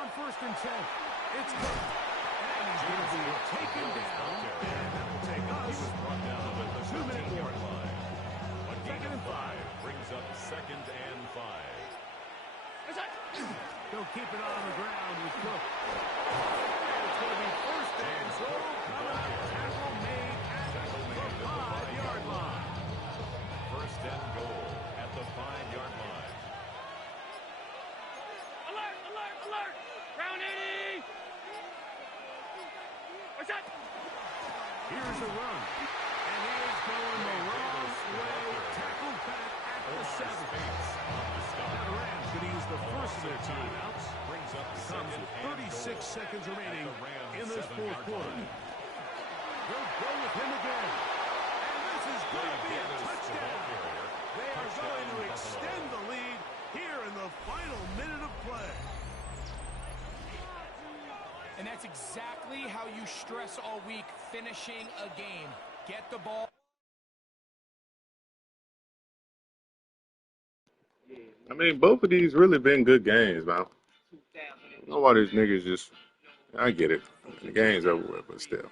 On first and 10, it's Cook. And he's going to be taken down. And that will take us Brought down at the 2-minute yard warning. line. A gain Second of and 5 brings up second and 5. They'll keep it on the ground with Cook. And it's going to be first and goal coming up. Tackle made at the 5-yard line. First and goal at the 5-yard line. Alert, alert, alert! Round 80! What's that? Here's a run. And he is going the wrong way. Tackled back at the 7. Now the Rams going to use the first of their timeouts. Brings up Comes with 36 seconds remaining in this fourth quarter. They'll go with him again. And this is going to be a touchdown. They are going to extend the lead here in the final minute of play. And that's exactly how you stress all week, finishing a game. Get the ball. I mean, both of these really been good games, man. I don't know why these niggas just... I get it. The game's over with, but still.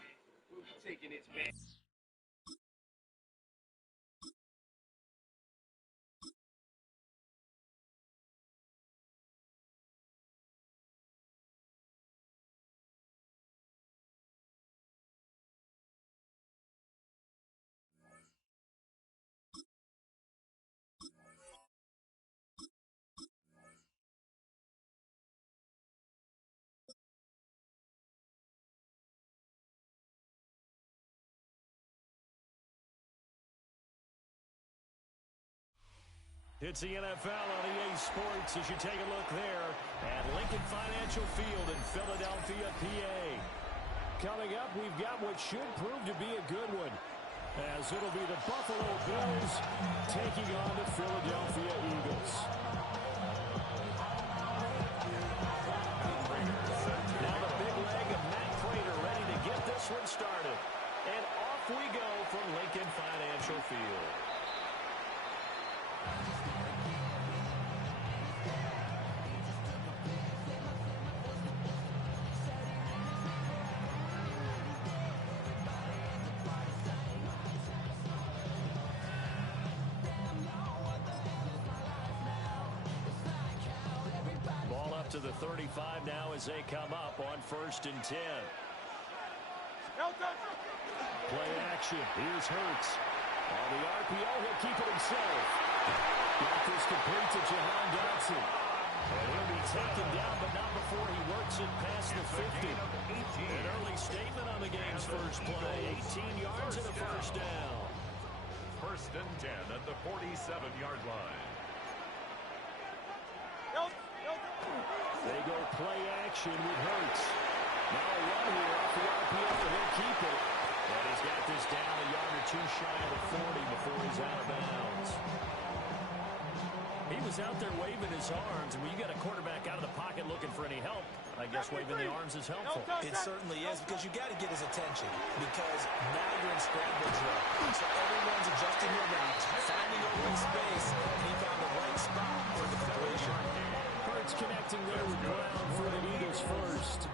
It's the NFL on EA Sports as you take a look there at Lincoln Financial Field in Philadelphia, PA. Coming up, we've got what should prove to be a good one, as it'll be the Buffalo Bills taking on the Philadelphia Eagles. Now the big leg of Matt Prater ready to get this one started. And off we go from Lincoln Financial Field. To the 35 now as they come up on first and 10. Play action. Here's Hurts. On the RPO, he'll keep it himself. Got this complete to Jahan Dotson. And he'll be taken down, but not before he works it past the 50. An early statement on the game's first play. 18 yards and a first down. First and 10 at the 47-yard line. They go play action with Hurts. Now a run here off the RPO, and he'll keep it. And he's got this down a yard or two shy of the 40 before he's out of bounds. He was out there waving his arms, and when you got a quarterback out of the pocket looking for any help, I guess waving the arms is helpful. It certainly is, because you got to get his attention, because now you're in scramble drill. So everyone's adjusting their routes, finding open space, and he found the right spot for the completion. Hurts connecting there with Brown for the Eagles first.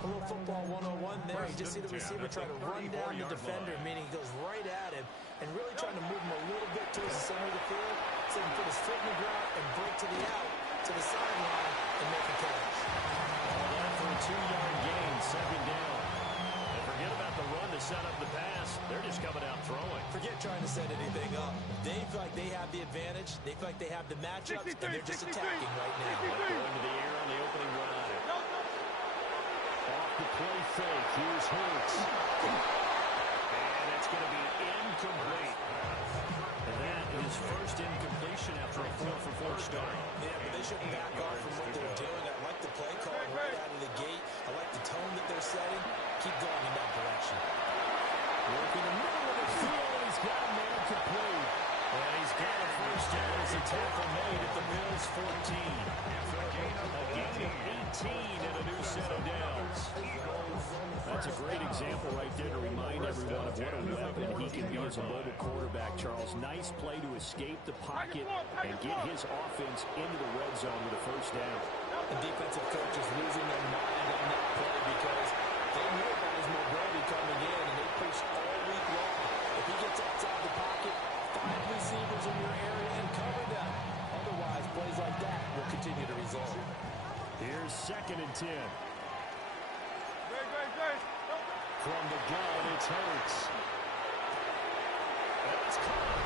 Pro Football 101 there. He just see the receiver try to run down the defender, meaning he goes right at him, and really trying to move him a little bit towards the center of the field, so he can put his foot in the ground and break to the out, to the sideline, and make a catch. All that for a 2-yard gain, second down. And forget about the run to set up the pass. They're just coming out throwing. Forget trying to set anything up. They feel like they have the advantage. They feel like they have the matchups, and they're just attacking right now. Going to the air on the opening drive. Off the play fake. Here's Hurts. And it's going to be incomplete. And that is first incompletion after a 4-for-4 start. Yeah, but they shouldn't back off from what they're doing. I like the play call right out of the gate. I like the tone that they're setting. Keep going in that direction. Working the middle of the field, and he's got a man complete. And he's got a first down as a tackle made at the Bills 14. A gain of 18 and a new set of downs. That's a great example right there to remind everyone of what a weapon he can be as a mobile quarterback, Charles. Nice play to escape the pocket and get his offense into the red zone with a first down. The defensive coach is losing their mind on that play because they knew about his mobility coming in, and they pushed all week long. If he gets outside the pocket, 5 receivers in your area and cover them. Otherwise, plays like that will continue to result. Here's 2nd and 10. From the gun, it's Hurts. That's caught.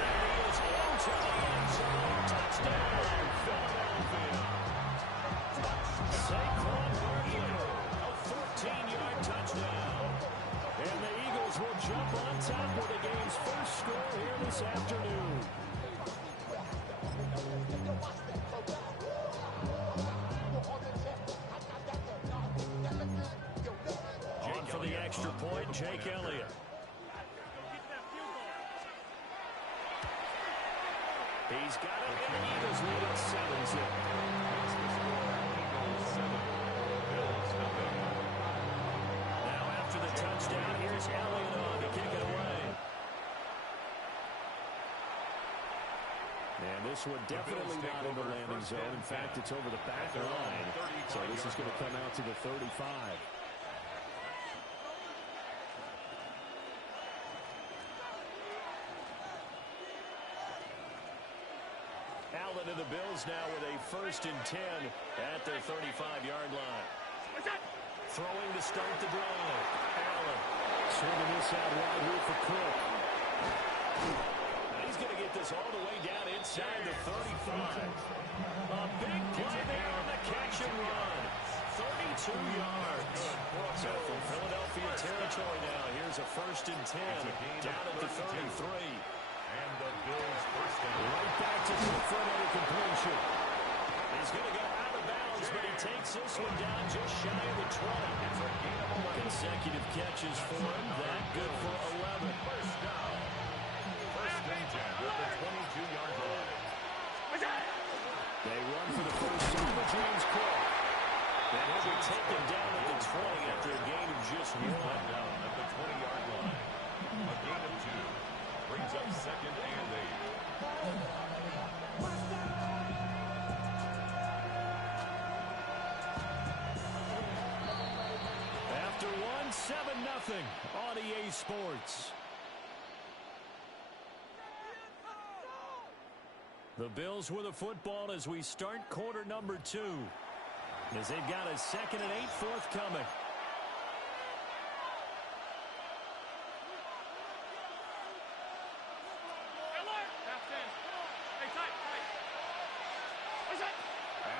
And he is into the end zone. Touchdown, Philadelphia. Saquon Barkley, a 14-yard touchdown. And the Eagles will jump on top with the game's first score here this afternoon. On for the extra point, Jake Elliott. He's got it, and the Eagles lead at 7-0. Now after the touchdown, here's Elliott on to kick it away. And this one definitely not in the landing zone. In fact, it's over the back line. So this is going to come out to the 35. Allen and the Bills now with a 1st and 10 at their 35-yard line. Throwing to start the drive. Allen sending this out wide here for Cook. He's going to get this all the way down inside the 35. A big play there on the catch and run. 32 yards. So from Philadelphia territory now, here's a 1st and 10 down at the 33. And the Bills first down. Right back to Cook for another completion. He's going to go out of bounds, but he takes this one down just shy of the 20. Consecutive catches for him. That good for 11. First down. 1st and 10 at the 22-yard line. They run for the first time with James Cook. And he'll be taken down at the 20 after a gain of just 1. Down at the 20-yard line. A gain of 2. Brings up 2nd and 8. After 1, 7-0 on EA Sports. The Bills with a football as we start quarter number 2. As they've got a 2nd and 8 forthcoming.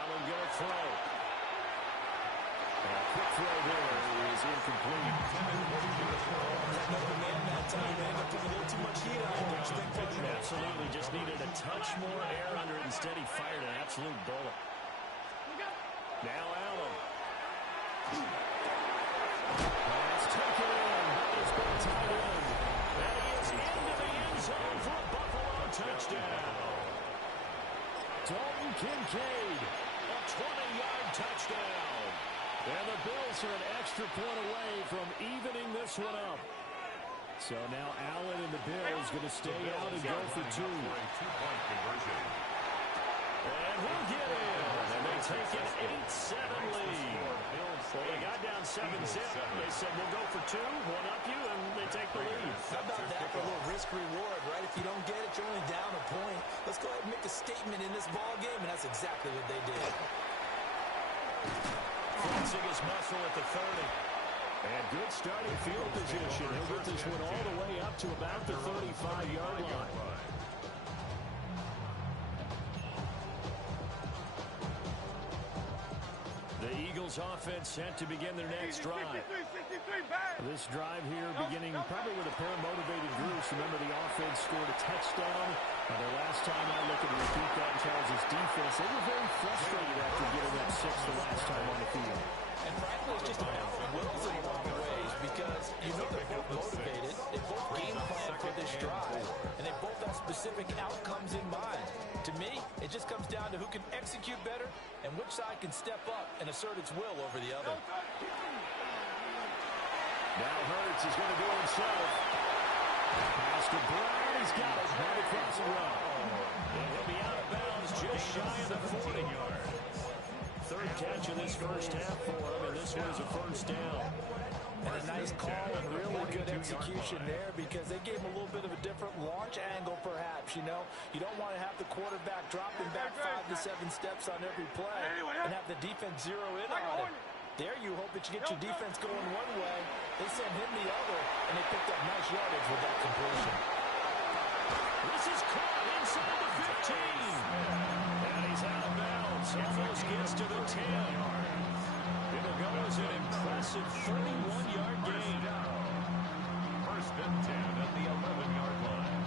Allen going to throw. A quick throw there is incomplete. Absolutely, just needed a touch more air under it. Instead, he fired an absolute bullet. Now Allen. Pass taken in. It's been tied in. And he is into the end zone for a Buffalo touchdown. Dalton Kincaid, a 20-yard touchdown. And the Bills are an extra point away from evening this one up. So now Allen and the Bills going to stay out and go for 2. Two-point conversion. And he'll get in. And they take an 8-7 lead. Well, they got down 7-zip. They said, we'll go for 2, one up you, and they take the lead. How about that for a little risk-reward, right? If you don't get it, you're only down a point. Let's go ahead and make a statement in this ball game, and that's exactly what they did. Flexing his muscle at the 30. And good starting field position. He'll get this one all the way up to about the 35-yard line. The Eagles offense set to begin their next drive. This drive here beginning probably with a pair of motivated groups. Remember, the offense scored a touchdown. The last time I looked at repeat that, Charles' defense, they were very frustrated after getting up 6 the last time on the field. And frankly, it's just a battle of wills in a lot of ways because you know they're both motivated. They both game plan for this drive, and they both have specific outcomes in mind. To me, it just comes down to who can execute better and which side can step up and assert its will over the other. Now Hurts is going to do it himself. Pass to Brown. He's got it. Right across the row. And he'll be out of bounds just shy of the 40-yard. Third catch of this first half for him, and this one is a first down. And a nice call and really good execution there because they gave him a little bit of a different launch angle perhaps, you know. You don't want to have the quarterback dropping back 5 to 7 steps on every play and have the defense zero in on it. There you hope that you get your defense going one way. They sent him the other, and they picked up nice yardage with that completion. This is caught inside the 15. And he's out of bounds. Almost gets to the 10. It'll go as an impressive 31-yard gain. First and 10 at the 11-yard line.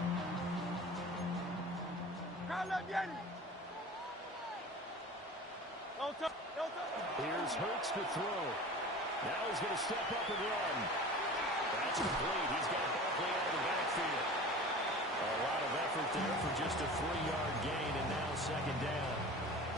Here's Hurts to throw. Now he's going to step up and run. That's complete. He's got Barkley out of the backfield. A lot of effort there for just a 3-yard gain, and now second down.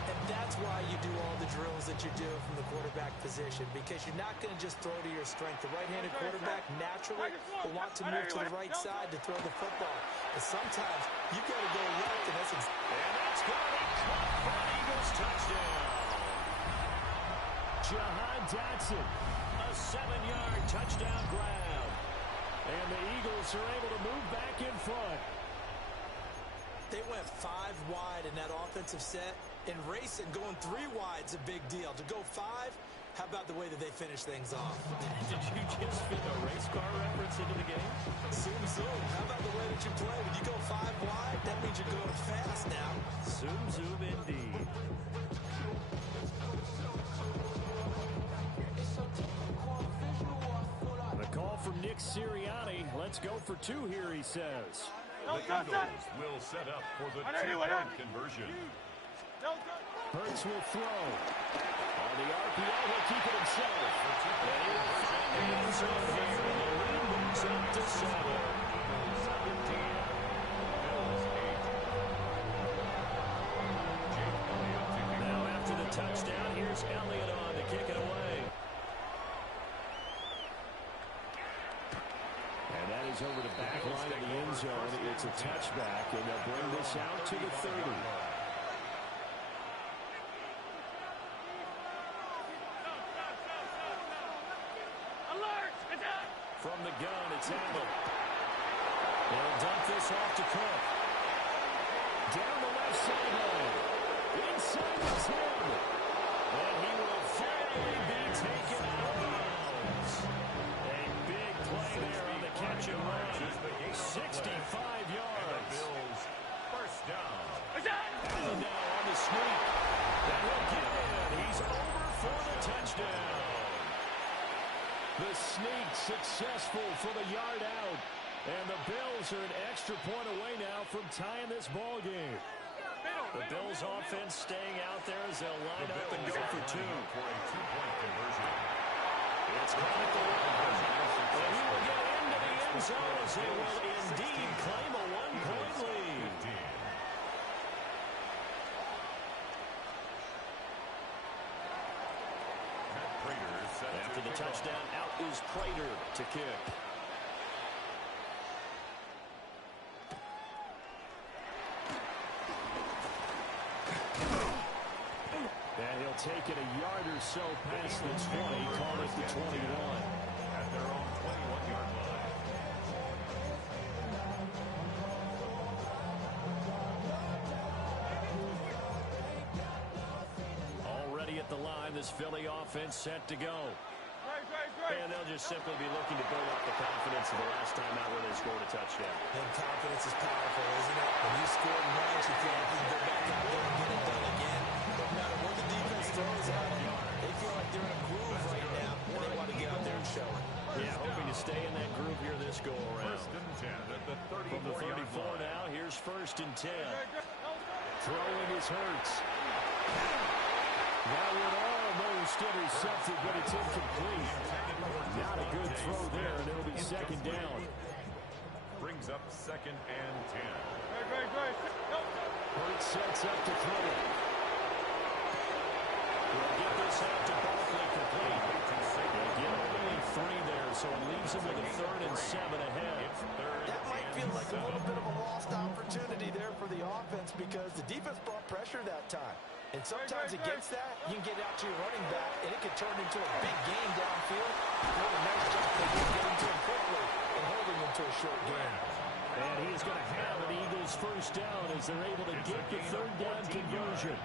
And that's why you do all the drills that you do from the quarterback position, because you're not going to just throw to your strength. The right-handed quarterback naturally will want to move to the right side to throw the football. But sometimes you got to go left, and that's and that's going to be caught for an Eagles touchdown. Jahan Dotson, a 7-yard touchdown grab. And the Eagles are able to move back in front. They went 5 wide in that offensive set. In racing, going 3 wide's a big deal. To go 5, how about the way that they finish things off? Did you just fit a race car reference into the game? Zoom, zoom. How about the way that you play? When you go 5 wide, that means you're going fast now. Zoom, zoom indeed. The call from Nick Sirianni. Let's go for 2 here, he says. The Eagles will set up for the 2-point conversion. Hurts will throw. On the RPO, he'll keep it himself. And he will find the end zone here. The lead moves up to 7. Now after the touchdown, here's Elliott on to kick it away. And that is over the back line of the end zone. It's a touchback, and they'll bring this out to the 30. From the gun, it's Allen. They'll dump this off to Cook. Down the left sideline. Inside the 10. And he will finally be taken out of bounds. A big play there on the catch and run. 65 yards. Bills first down. Allen now on the sneak. And he'll get in. He's over for the touchdown. The sneak successful for the yard out. And the Bills are an extra point away now from tying this ball game. The Bills offense staying out there as they'll line up and go for 2. For a 2-point conversion. It's caught at the line. And he will get into the end zone as they will indeed claim a 1-point lead. After the touchdown, out is Prater to kick. And he'll take it a yard or so past the 20, call it the 21. At their own 21-yard line. Already at the line, this Philly offense set to go. And they'll just simply be looking to build up the confidence of the last time out where they scored a touchdown. And confidence is powerful, isn't it? When you scored once, you feel like you can go back out there and get it done again. No matter what the defense throws at them, they feel like they're in a groove right now, and they want to get out there and show it. Yeah, hoping to stay in that groove here this go-around. First and 10 at the 34 From the 34 now, here's first and 10. Throwing is Hurts. That would almost intercepted, but it's incomplete. Not a good throw there, and it'll be second down. Brings up second and 10. Hurts sets up to throw it. We'll get this out to Barkley complete. They'll get only 3 there, so it leaves him with a 3rd and 7 ahead. That might feel like a little bit of a lost opportunity there for the offense because the defense brought pressure that time. And sometimes against that, you can get out to your running back, and it can turn into a big game downfield. What a nice job they did getting to him quickly and holding him to a short game. And he is going to have an Eagles first down as they're able to get the 3rd down conversion.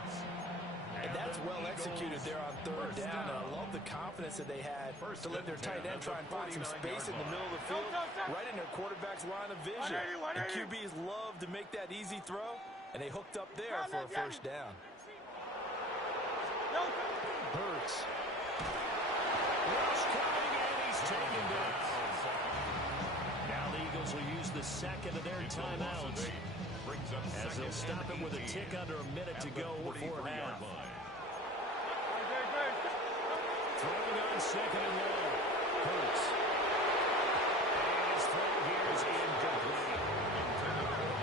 And that's well executed there on 3rd down. And I love the confidence that they had to let their tight end try and find some space in the middle of the field, right in their quarterback's line of vision. And QBs love to make that easy throw, and they hooked up there for a first down. Hurts. Rush coming, and he's taken down. Now the Eagles will use the second of their timeouts as they'll stop him with a tick under a minute to go before half. Throwing on second and long. Hurts. And his throw here is incomplete.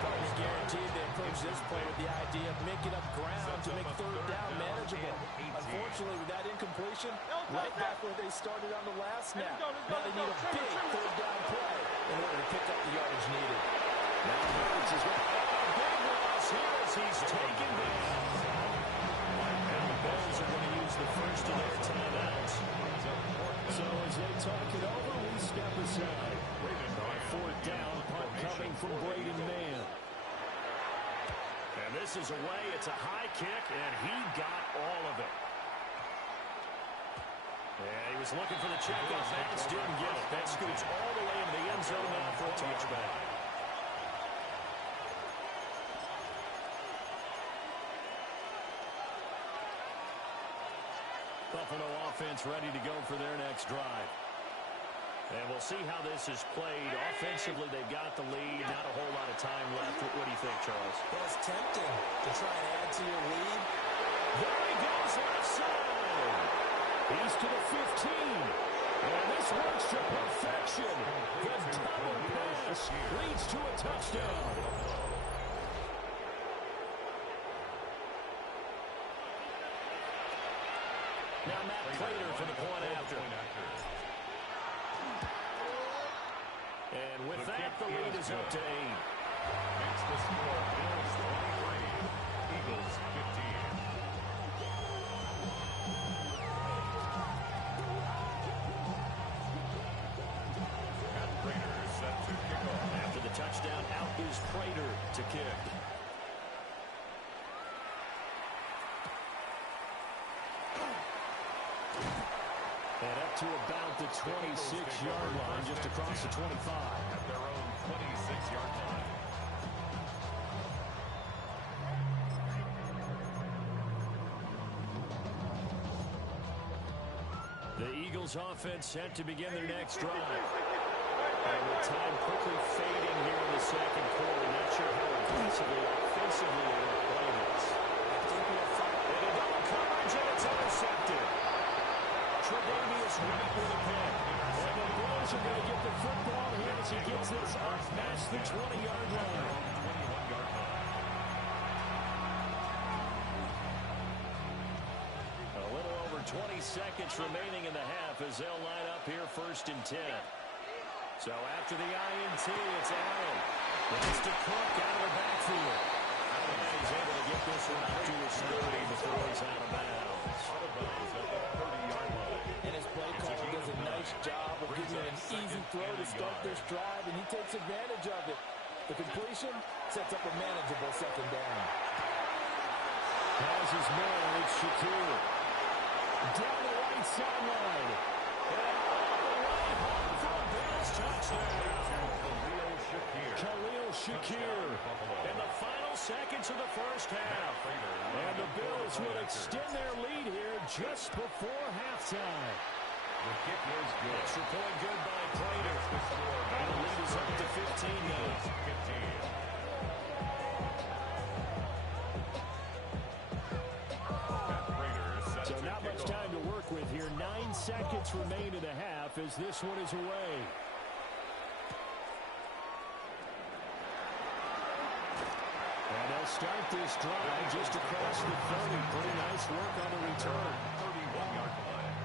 Partners guaranteed they approach this play with the idea of making up ground to make 3rd down manageable. Unfortunately, with that incompletion, right back where they started on the last snap. Now they need a big 3rd down play in order to pick up the yardage needed. Now Hurts is going to have a big loss here as he's taken down. And the Bills are going to use the first of their timeouts. So as they talk it over, we step aside. On 4th down, punt coming from Braden Mann. And this is away. It's a high kick, and he got all of it. Yeah, he was looking for the checkoff bounce, didn't get it. That scoots all the way into the end zone now for a touchback. Buffalo offense ready to go for their next drive. And we'll see how this is played. Offensively, they've got the lead. Not a whole lot of time left. What do you think, Charles? Well, it's tempting to try and add to your lead. There he goes left side. He's to the 15. And this works to perfection. The double pass leads to a touchdown. Now Matt Prater for the point after. And with that, the lead is up to 8. Makes the score Bills 23, Eagles 15. And Prater is set to kick off. After the touchdown, out is Prater to kick. And up to about the 26-yard line, just across the 25. At their own 26-yard line. The Eagles offense set to begin their next drive. And with time quickly fading here in the second quarter, not sure how aggressively, offensively they will play this. I think we'll find it. And double coverage, and it's intercepted. Tre'Davious White with a pick. And the Bills are going to get the football here as he gets this up past the 20-yard line. 21-yard line. A little over 20 seconds remaining in the half as they'll line up here first and 10. So after the INT, it's Allen. It's to Cook out of the backfield. And he's able to get this one out to his 30 before he's out of bounds. Out of bounds at the 30-yard line. And his play call does a start this drive, and he takes advantage of it. The completion sets up a manageable second down. Has his man, it's Shakir. Down the right sideline. And all the way home for a Bills touchdown. Khalil Shakir in the final seconds of the first half. And the Bills will extend their lead here just before halftime. The kick is good. Extra point good by Prater. And the lead is up to 15 now. 15. So not much time to work with here. 9 seconds remain in the half as this one is away. And they'll start this drive just across the 30. Pretty nice work on the return. 31-yard line.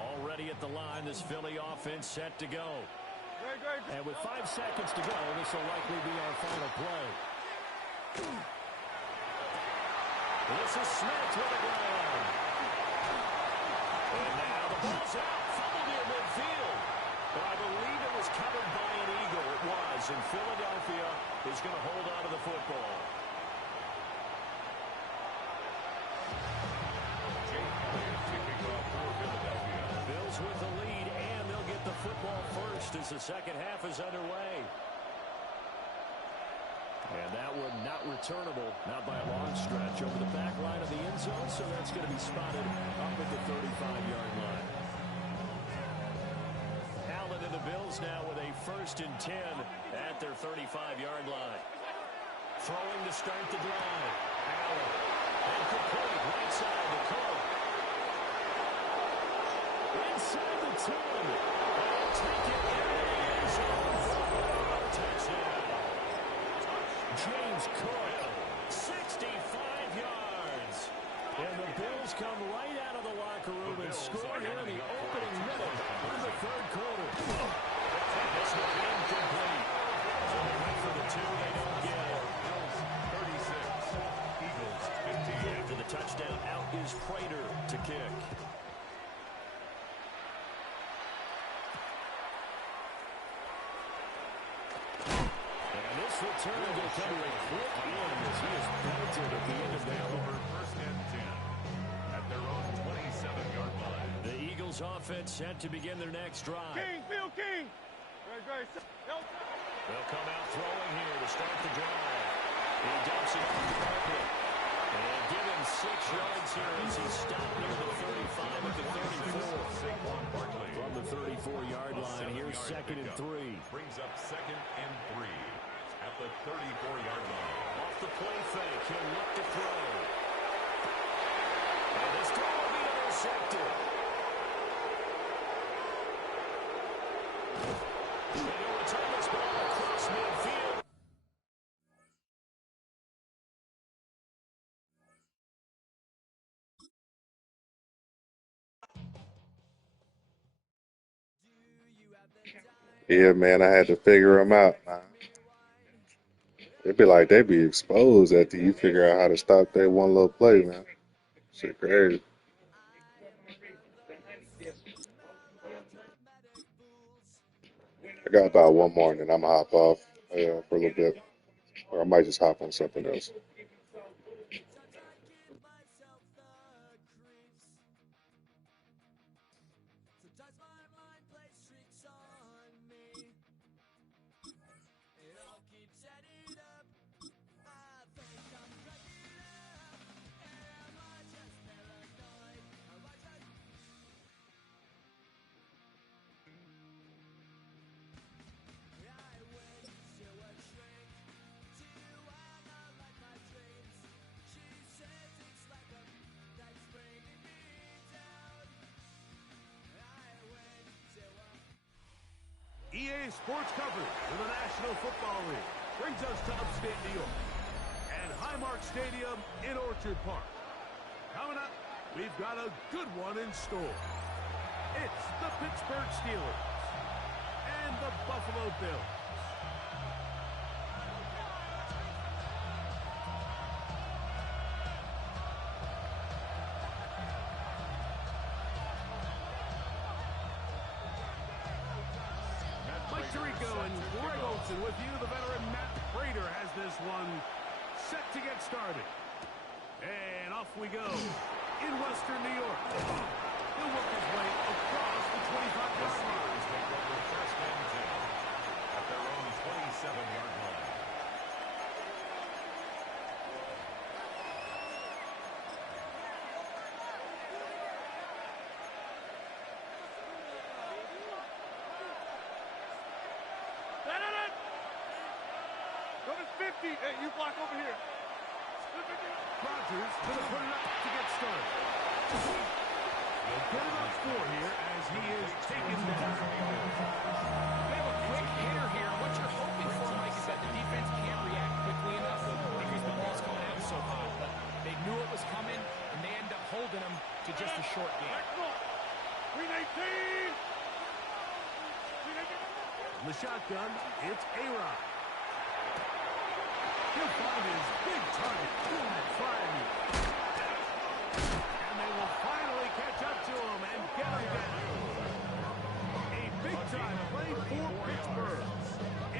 Already at the line, this Philly offense set to go. And with 5 seconds to go, this will likely be our final play. This is Smith with a ground. And now the ball's out. Fumbled near midfield. But I believe it was covered by an Eagle. It was. And Philadelphia is going to hold on to the football. Bills with the lead, and they'll get the football first as the second half is underway. And that one not returnable, not by a long stretch, over the back line of the end zone, so that's going to be spotted up at the 35-yard line. Allen and the Bills now with a 1st and 10 at their 35-yard line. Throwing to start the drive. Allen. And complete right side to Cook. Inside the 10. And take it into the end zone for a touchdown. James Cook, 65 yards. And the Bills come right out of the locker room and score here in the opening minute of the 3rd quarter. This one incomplete. So they went for the 2, they don't get it. 36, Eagles 15. After the touchdown, out is Prater to kick. Return to come a quick end as he is belted at the end of that over 1st and 10 at their own 27-yard line. The Eagles offense set to begin their next drive. King, Phil King. They'll come out throwing here to start the drive. He dumps it off the carpet. And give him 6 yards here as he stopped near the 35 at the 34. From the 34-yard line, here's 2nd and 3. Brings up 2nd and 3. At the 34-yard line. Off the play fake, he'll look to throw. And this throw will be intercepted. And he'll return this ball across midfield. Yeah, man, I had to figure them out, man. It'd be like they be exposed after you figure out how to stop that one little play, man. Shit crazy. I got about one more, and then I'm going to hop off for a little bit. Or I might just hop on something else. EA Sports coverage for the National Football League brings us to upstate New York and Highmark Stadium in Orchard Park. Coming up, we've got a good one in store. It's the Pittsburgh Steelers and the Buffalo Bills. Tirico and Greg Olsen with you. The veteran Matt Prater has this one set to get started. And off we go in Western New York. He'll work his way across the 25-yard line. Take over first and 10 at their own 27-yard line. Go to 50. Hey, you block over here. Rodgers going to put it up to get started. They'll get it up 4 here as he is taken down. They have a quick hitter here. What you're hoping for, Mike, is that the defense can't react quickly enough because the ball's coming out so hot. But they knew it was coming, and they end up holding them to just a short game. 319. In the shotgun, it's A-Rod. He'll find his big target in that fire meter. And they will finally catch up to him and get him down. A big-time play for Pittsburgh.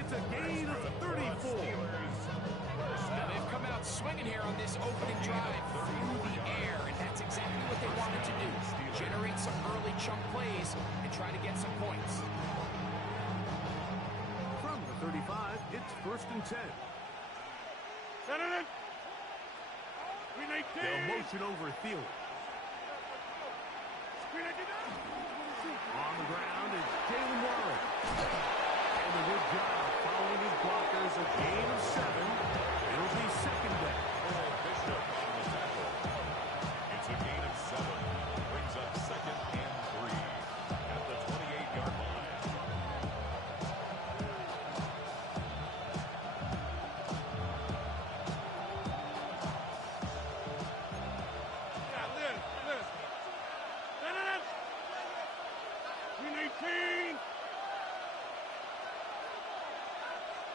It's a gain of 34. Now they've come out swinging here on this opening drive through the air, and that's exactly what they wanted to do. Generate some early chunk plays and try to get some points. From the 35, it's first and 10. They'll motion over Thielen. On the ground is Jalen Warren. And a good job following his blockers. A gain of 7. It'll be second down. Bishop on the tackle. It's a gain of 7. Brings up second and 3 at the 28-yard line.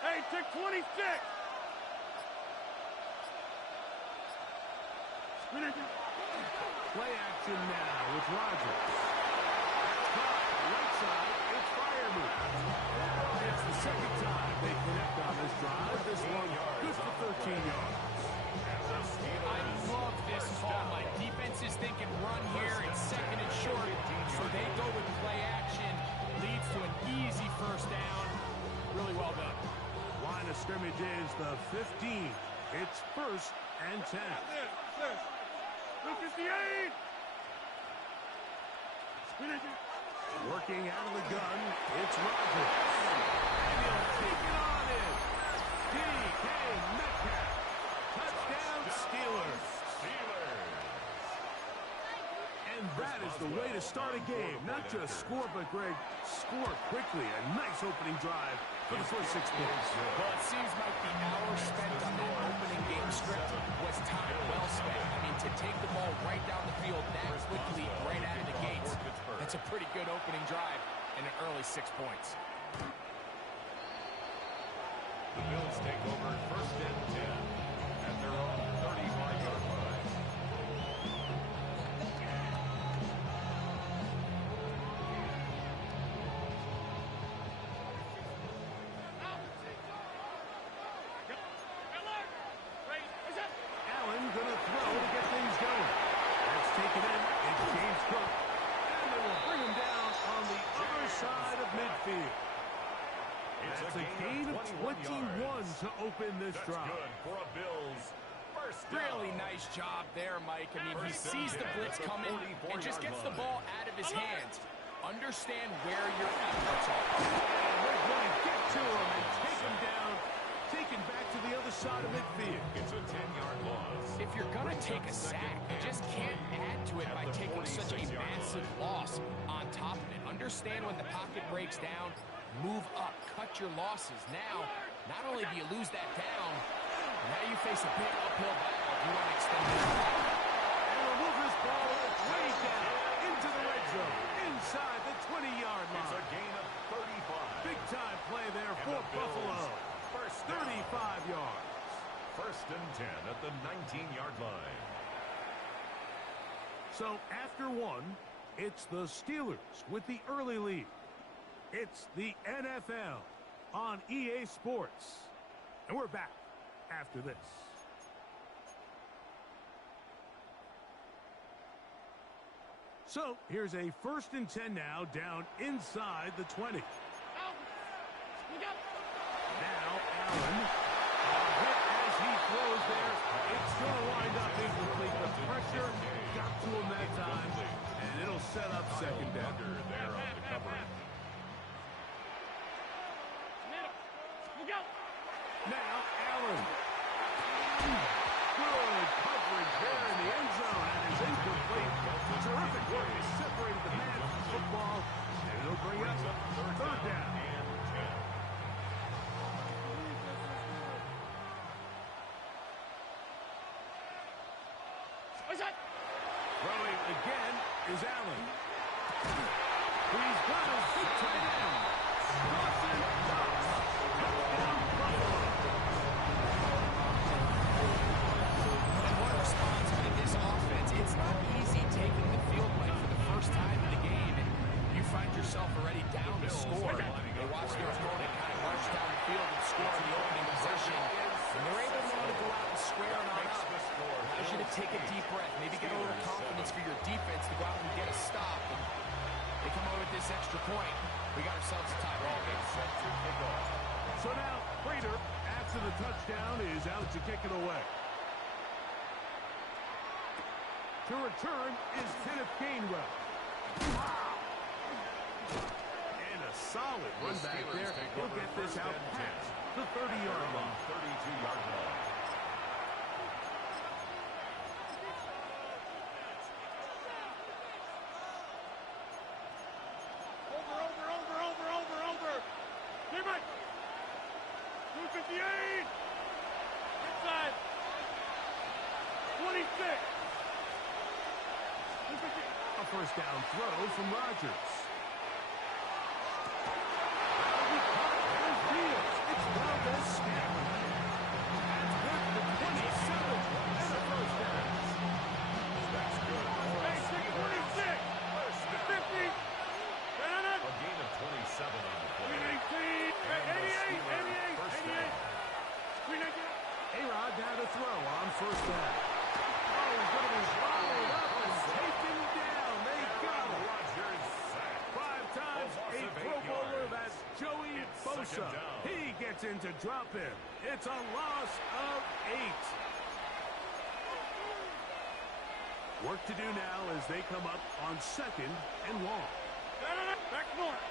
Hey, take 26. Play action now with Rodgers. That's caught. Right side, it's Freiermuth. It's the second time they connect on this drive. This one good for 13 yards. I love this call. My defense is thinking run here. It's second and short, so they go with play action. Leads to an easy first down. Really well done. Line of scrimmage is the 15. It's first and 10. 58. Working out of the gun, it's Rodgers. And he'll take it on in. DK Metcalf. Touchdown, Steelers. And that is the way to start a game. Not just score, but, Greg, score quickly. A nice opening drive for the first 6 points. Well, it seems like the hour spent on that opening game script was time well spent. I mean, to take the ball right down the field that quickly, right out of the gates, that's a pretty good opening drive and an early 6 points. The Bills take over first and 10 at their own 35-yard line. Allen going to throw to get things going. That's taken in. It's James Cook. And they will bring him down on the other side of midfield. That's a gain of 21 to open this drive. Good for a Bills first down. Really nice job there, Mike. I mean, he sees the blitz coming and just gets the ball out of his hands. Understand where your efforts are. And they're going to get to him and take him down, taken back to the other side of midfield. It's a 10-yard loss. If you're going to take a sack, you just can't add to it by taking such a massive loss on top of it. Understand when the pocket breaks down, move up, cut your losses. Now, not only do you lose that down, now you face a big uphill battle if you want to extend it. And will move this ball way down into the red zone, inside the 20-yard line. It's a gain of 35. Big-time play there for Buffalo. First 35 yards. First and 10 at the 19-yard line. So after one, it's the Steelers with the early lead. It's the NFL on EA Sports. And we're back after this. So here's a 1st and 10 now, down inside the 20. Now Allen, hit as he throws there. It's going to wind up incomplete. The pressure got to him that time, and it'll set up 2nd down. There on the cover. Now Allen. Good coverage there in the end zone, and it's incomplete. Terrific work to separate the man from the football, and it'll bring us 3rd down. Throwing again is Allen. He's got his big tight end. Dawson Knox. Touchdown, Buffalo. And what response by this offense? It's not easy taking the field Mike for the first time in the game, and you find yourself already down to score. They watch their opponent kind of rush down the field and score in the opening possession, and they're able now to go out and square it on up. Allows you to take a deep breath, maybe get a little confidence for your defense to go out and get a stop. And they come away with this extra point. We got ourselves a tie ball game. So now Prater, after the touchdown, is out to kick it away. To return is Kenneth Gainwell. And a solid run back there. He'll get this out past the 30-yard line. 32-yard line. Over. Keep it. 258. Inside. 26. A 1st down throw from Rodgers. It's Valdez Snap. That's good for 27 and a 1st down. That's good. 26. 50. A gain of 27 on the play. 88. A-Rod down to throw on 1st down. Oh, he's going to be swallowed up and taken down. They got him. 5 times a Pro Bowler. That's Joey Bosa. He gets in to drop him. It's a loss of 8. Work to do now as they come up on 2nd and long. Back north.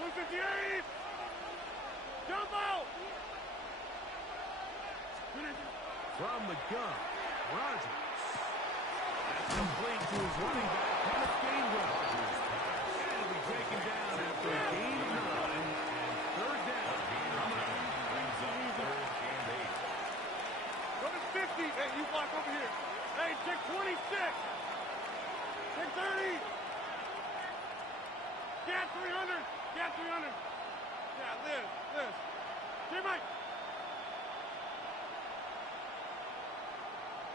258. Jump out. From the gun, Rodgers. That's complete to his running back, Kenneth Gainwell. And he'll be taken down after a gain of 9 and 3rd down. Brings up 3rd and 8. Go to 50. Hey, you block over here. Hey, check 26. Check 30. Cat 300. Cat 300. Yeah, Liz. Jim Mike.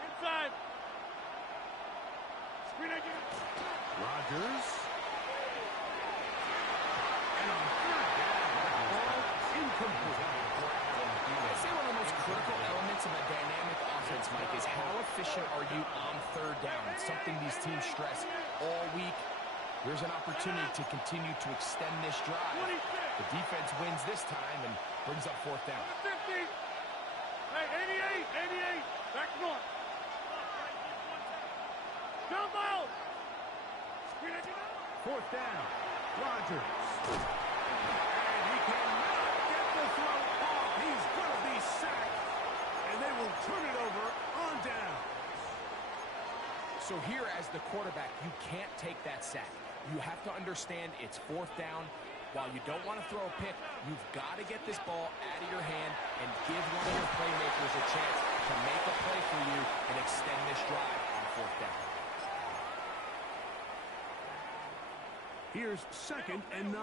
Inside. Screen again. Rodgers. And on 3rd down, ball incomplete. I'd say one of the most critical elements of a dynamic offense, Mike, is how efficient are you on 3rd down? It's something these teams stress all week. Here's an opportunity to continue to extend this drive. The defense wins this time and brings up 4th down. 50. Hey, 88. Back north. Jump out. Screen again. 4th down, Rodgers. And he cannot get the throw off. He's going to be sacked. And they will turn it over on down. So here as the quarterback, you can't take that sack. You have to understand it's 4th down. While you don't want to throw a pick, you've got to get this ball out of your hand and give one of your playmakers a chance to make a play for you and extend this drive on 4th down. Here's 2nd and 9.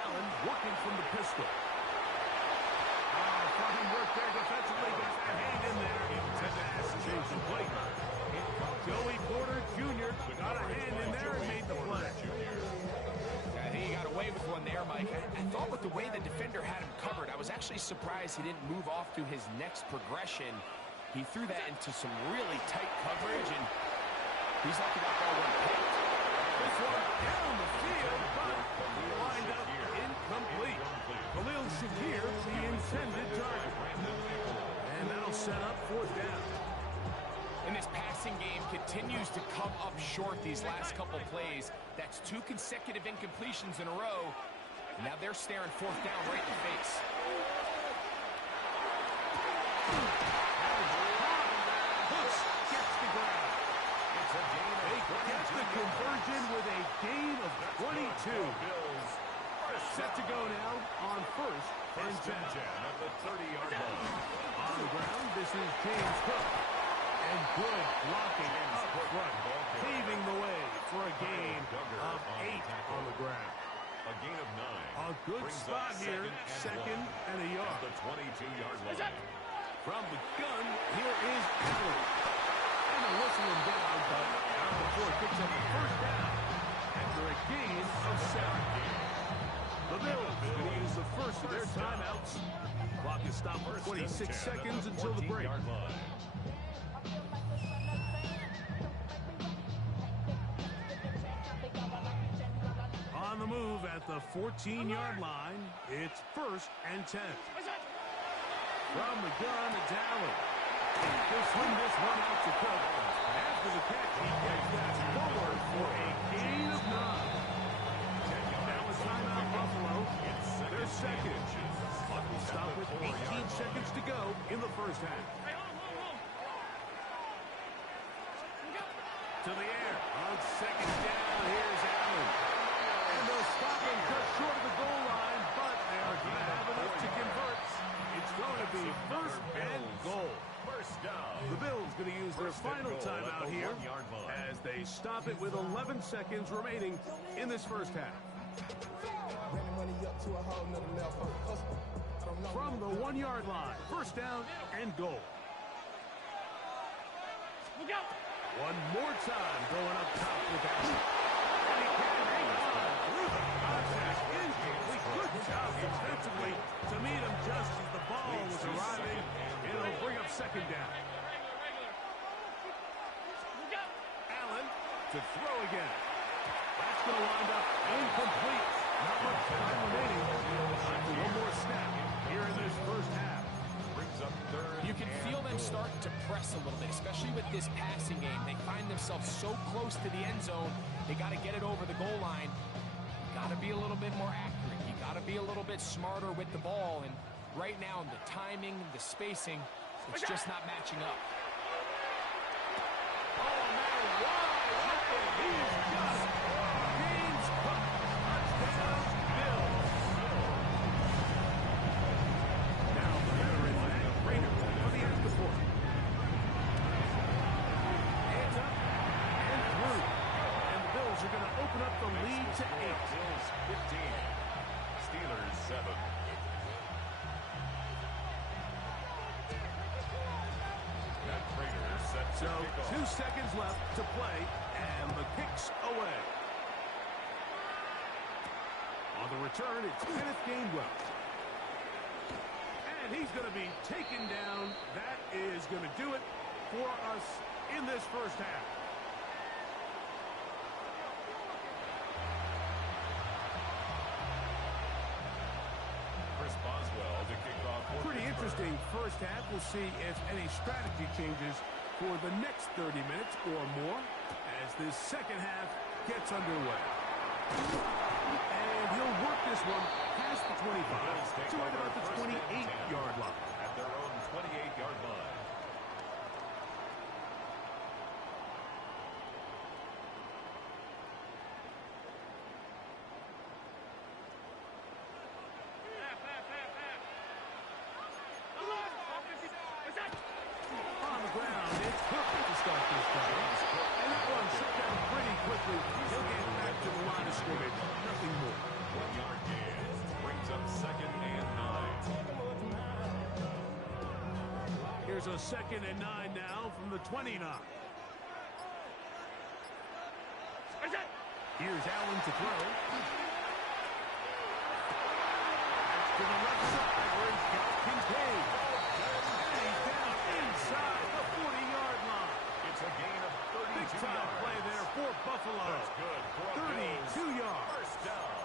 Allen working from the pistol. Fine work there defensively. Gets a hand in there. Pass chase and play. Joey Porter Jr. got a hand in there and made the play. defender had him covered. I was actually surprised he didn't move off to his next progression. He threw that into some really tight coverage, and he's lucky that ball went picked. This one down the field, but he lined up incomplete. Khalil Shakir, the intended target. And that'll set up fourth down. And this passing game continues to come up short these last couple plays. That's 2 consecutive incompletions in a row. Now they're staring fourth down right in the face. Hooks gets the ground. They get the conversion with a gain of 22. Set to go now on first and 10. At the 30-yard line. On the ground, this is James Cook. And good blocking up front, paving the way for a gain of 8 on the ground. A gain of 9. A good spot here, second and a yard. The 22-yard line. From the gun, here is Allen. And they'll whistle him down, but not before he picks up the first down after a gain of 7. The Bills going to use the first of their timeouts. Clock is stopped for 26 seconds until the break. On the move at the 14-yard line, it's first and 10. From the gun, it's Allen. He'll swing this one out to Cook. After the catch, he gets that forward for a gain of 9. Now a timeout, Buffalo. Their second. Clock will stop with 18 seconds to go in the first half. To the air. On second down, here's Allen. And they'll stop him just short of the goal line, but they are going to have enough to convert. It's going to be first and goal. First down. The Bills going to use their final timeout here as they stop it with 11 seconds remaining in this first half. From the 1-yard line, first down and goal. One more time going up top with Allen. And he can hang on through the contact. Incomplete. Good job defensively to meet him just as the ball was arriving. It'll bring up second down. Allen to throw again. That's going to wind up incomplete. Not much time remaining. After one more snap here in this first half. Brings up third. You can feel them starting to press a little bit, especially with this passing game. They find themselves so close to the end zone. They got to get it over the goal line. Got to be a little bit more accurate. You got to be a little bit smarter with the ball. And right now, the timing, the spacing, it's just not matching up. Oh, man, wide open. He's got it. James Cook. Touchdown, Bills. Now the veteran Matt Prater for the extra point. Hands up and through. And the Bills are going to open up the lead to 8. Bills 15. Steelers 7. So 2 seconds left to play, and the kick's away. On the return, it's Kenneth Gainwell. And he's going to be taken down. That is going to do it for us in this first half. Chris Boswell to kick off. Pretty interesting first half. We'll see if any strategy changes for the next 30 minutes or more as this second half gets underway. And he'll work this one past the 25 to right about the 28-yard line. At their own 28-yard line. On the ground, it's perfect to start this drive. And that one shut down pretty quickly. He'll get back to the line of scrimmage. Nothing more. 1-yard gain. Brings up second and 9. Here's a second and 9 now from the 29. Here's Allen to throw. That's to the left side where he's got Kincaid. And he's down inside the 40-yard line. It's a gain of 32 Big time yards. play there for Buffalo. That's good. 32 yards. First down.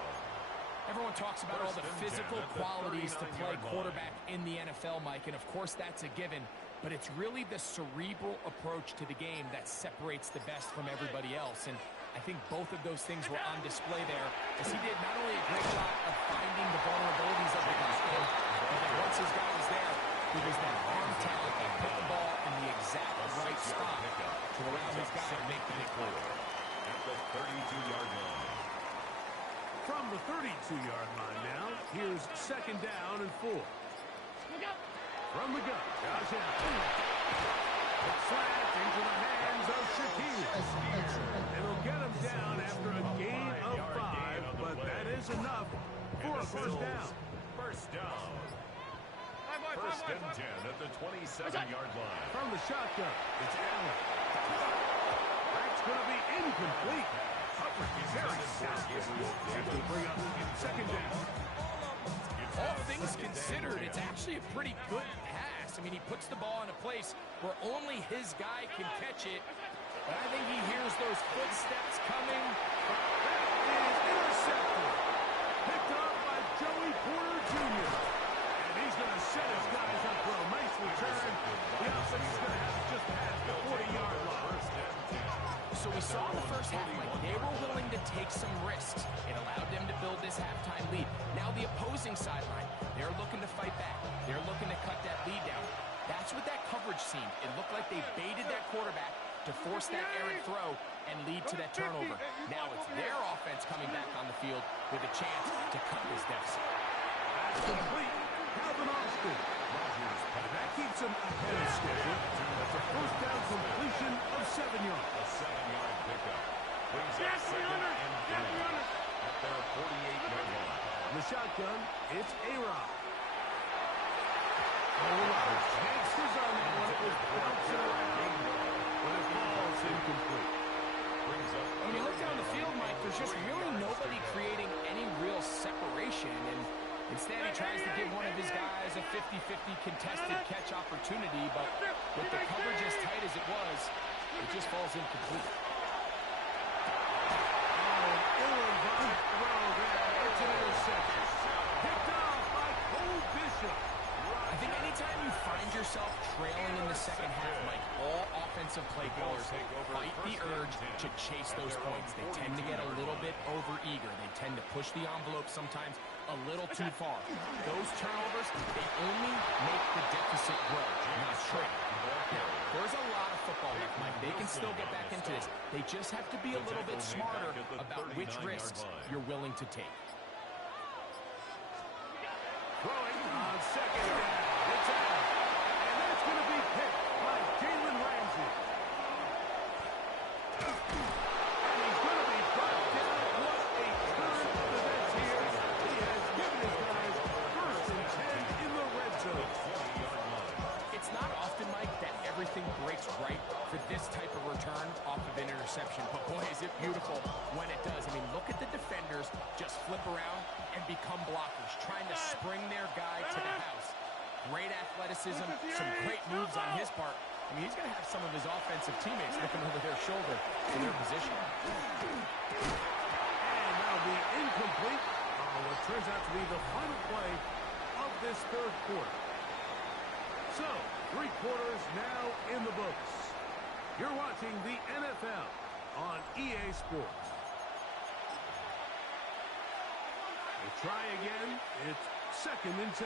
Everyone talks about all the physical qualities to play quarterback in the NFL, Mike, and of course that's a given. But it's really the cerebral approach to the game that separates the best from everybody else. And I think both of those things were on display there, as he did not only a great job of finding the vulnerabilities of the pocket, but then once his guy was there, he was that arm talent that put the ball in the exact right spot to allow his guy to make the big play. At the 32-yard line. From the 32-yard line now, here's second down and 4. From the gun, Josh Allen. Flat into the hands of Shakir. It'll get him down after a gain of 5, but that is enough for a first down. First down. First and 10 at the 27-yard line. From the shotgun, it's Allen. That's going to be incomplete. Very sound. Able to bring up second down. All things considered, it's actually a pretty good pass. I mean, he puts the ball in a place where only his guy can catch it. But I think he hears those footsteps coming. That is intercepted. Picked up by Joey Porter Jr. And he's going to set his guys up for a nice return. The offense is going to have just past the 40-yard line. So we saw in the first half, Mike, they were willing to take some risks. It allowed them to build this halftime lead. Now the opposing sideline, they're looking to fight back. They're looking to cut that lead down. That's what that coverage seemed. It looked like they baited that quarterback to force that errant throw and lead to that turnover. Now it's their offense coming back on the field with a chance to cut this deficit. That's complete. Calvin Austin. That keeps him ahead of schedule. That's a first down completion of 7 yards. A 7-yard pickup. Brings up second and 10 at their 48-yard line. The shotgun, it's A-Rod. A lot of chances on that one. It was bouncing around, but it falls incomplete. Brings up When you look down the field, Mike, there's just really nobody creating any real separation. And instead, he tries to give one of his guys a 50-50 contested catch opportunity. But with the coverage as tight as it was, it just falls incomplete. Ill-advised throw there. It's an interception. Picked off by Cole Bishop. I think anytime you find yourself trailing in the second half, Mike, all offensive play callers fight the urge to chase those points. They tend to get a little bit over-eager. They tend to push the envelope sometimes a little too far. Those turnovers, they only make the deficit grow, not shrink. Now, there's a lot of football left, Mike. They can still get back into this. They just have to be a little bit smarter about which risks you're willing to take. Throwing on second down. It's out. And that's going to be picked by Jalen Ramsey. And he's going to be brought down. What a turn of events here. He has given his guys first and 10 in the red zone. It's not often, Mike, that everything breaks right for this type of return off of an interception. But boy, is it beautiful when it does. I mean, look at the defenders just flip around and become blockers, trying to spring their guy to the house. Great athleticism, some great moves on his part. I mean, he's going to have some of his offensive teammates looking over their shoulder for their position. And that'll be incomplete on what turns out to be the final play of this third quarter. So, 3 quarters now in the books. You're watching the NFL on EA Sports. We'll try again. It's second and 10.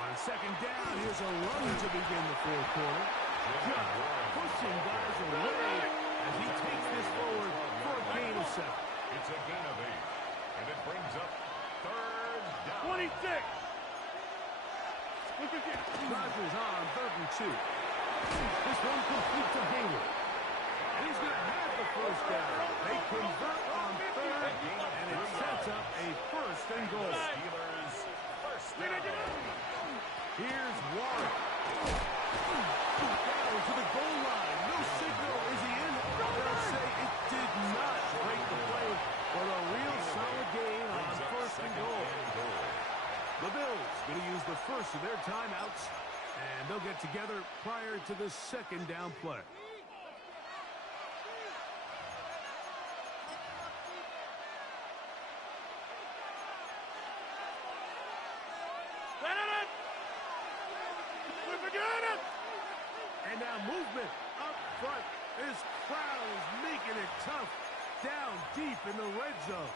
On second down, here's a run to begin the fourth quarter. Just pushing guys away as he takes this forward for a gain of 7. It's a gain of 8. And it brings up third down. 26. Rodgers on 3rd and 2. This one complete to Hayward. And he's going to have the first down. They convert on 3rd, and it sets up a 1st and goal. Steelers first down. Here's Warren. Down to the goal line. No signal. Is he in? did not break the play, but a real solid gain on first and goal. The Bills going to use the first of their timeouts, and they'll get together prior to the second down play. And now movement up front. This crowd is making it tough down deep in the red zone.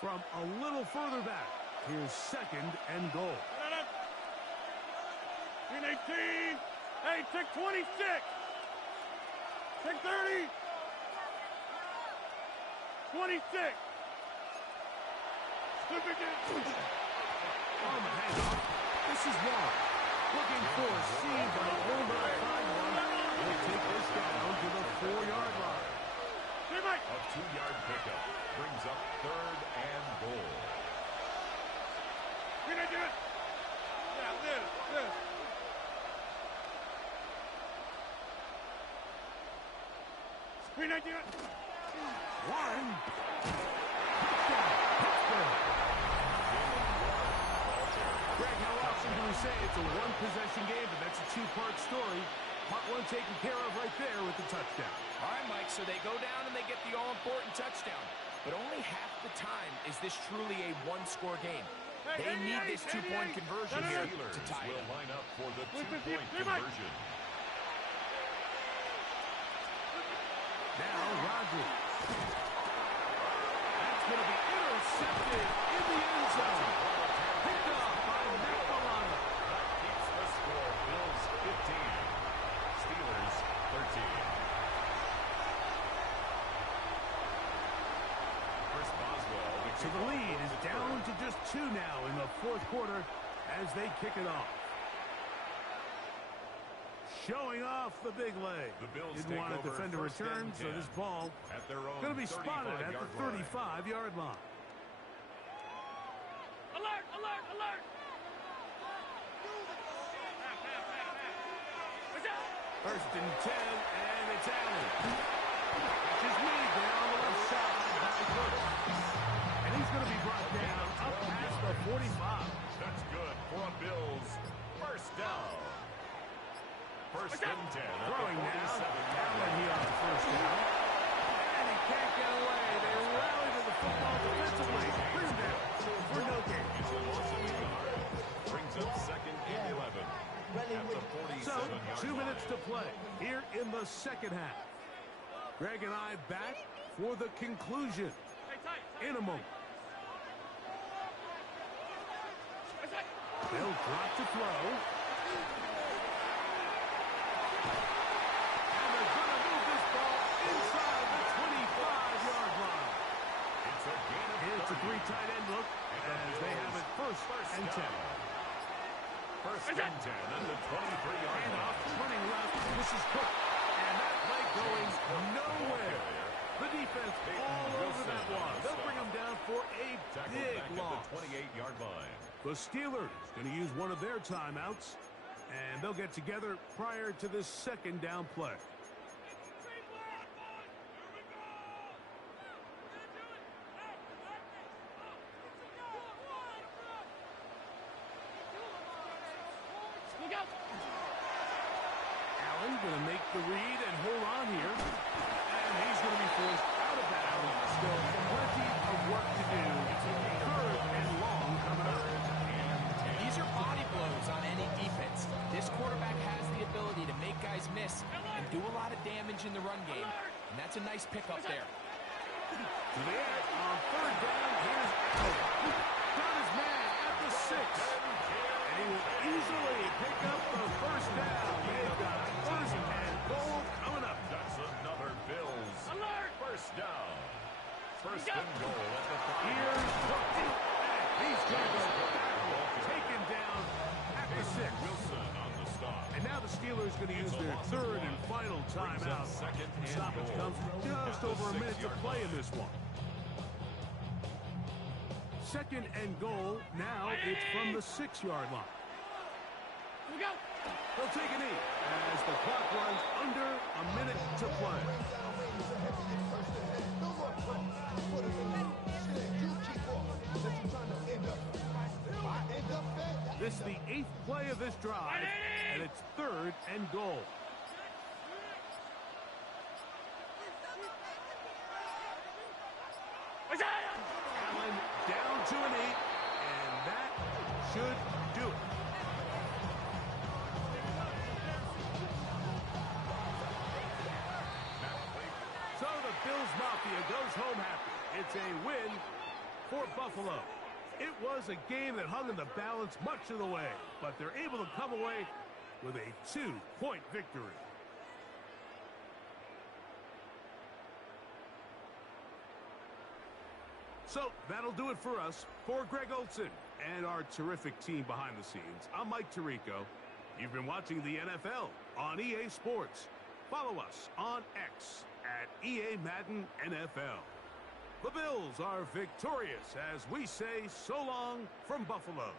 From a little further back, here's second and goal. 18. Hey, take 26. Take 30. 26. Slip again. On the handoff. This is Warren. Looking for a seam, but a little bit of time one. We'll take this down to the 4-yard line. A 2-yard pickup brings up third and goal. Can I do it? Yeah, this. Can I do it? Warren. Greg, how often do we say it's a one-possession game, but that's a two-part story? Part one taken care of right there with the touchdown. All right, Mike, so they go down and they get the all-important touchdown. But only half the time is this truly a one-score game. They need this two-point conversion here to tie it. Will line up for the two-point conversion. Now Rodgers. That's going to be intercepted in the end zone. Picked up by McElwain. That keeps the score. Bills 15. Steelers 13. Chris Boswell. So the lead is down to just 2 now in the fourth quarter as they kick it off. Showing off the big leg. The Bills didn't want to defend a return, so this ball at their own going to be spotted at the 35-yard line. Alert, alert, alert! First and 10, and it's Allen. Which is made down the left side by Brooks. And he's going to be brought down up past the 45. That's good for a Bills first down. First and 10. Throwing now. Allen here on the first down. And he can't get away. They rally to the football defensively. Bring him down for no gain. It's a loss of a yard. Brings up second and 11. At the 47-yard So, 2 minutes to play here in the second half. Greg and I back for the conclusion in a moment. They'll drop to throw. And they're going to move this ball inside the 25-yard line. It's a gain of 30. It's a 3 tight end look as they have it first and 10. First and 10 at the 23-yard And line. off running left, this is Cook. And that play going nowhere. The defense all over that one. They'll bring him down for a big loss. At the 28-yard line. The Steelers going to use one of their timeouts, and they'll get together prior to this second down play. Allen going to make the read and hold on here. And he's going to be forced out of bounds. Still plenty of work to do. Third and long coming up. These are body blows on any defense. This quarterback has the ability to make guys miss and do a lot of damage in the run game. And that's a nice pickup there. To the edge on third down. Here's Allen. Got his man at the 6. And he will easily pick up the first down. They've got first and goal coming up. That's another Bills first down. First and goal at the 5. Here's Cook. He's going to go taken down at the 6. Wilson on the stop. And now the Steelers going to use their third and final timeout. Stoppage comes just over a minute to play in this one. Second and goal. Now it's from the 6-yard line. Here we go. They'll take a knee as the clock runs under a minute to play. This is the 8th play of this drive, and it's 3rd and goal. Allen down to a knee, and that should do it. So the Bills Mafia goes home happy. It's a win for Buffalo. It was a game that hung in the balance much of the way, but they're able to come away with a 2-point victory. So that'll do it for us. For Greg Olson and our terrific team behind the scenes, I'm Mike Tirico. You've been watching the NFL on EA Sports. Follow us on X at EA Madden NFL. The Bills are victorious as we say so long from Buffalo.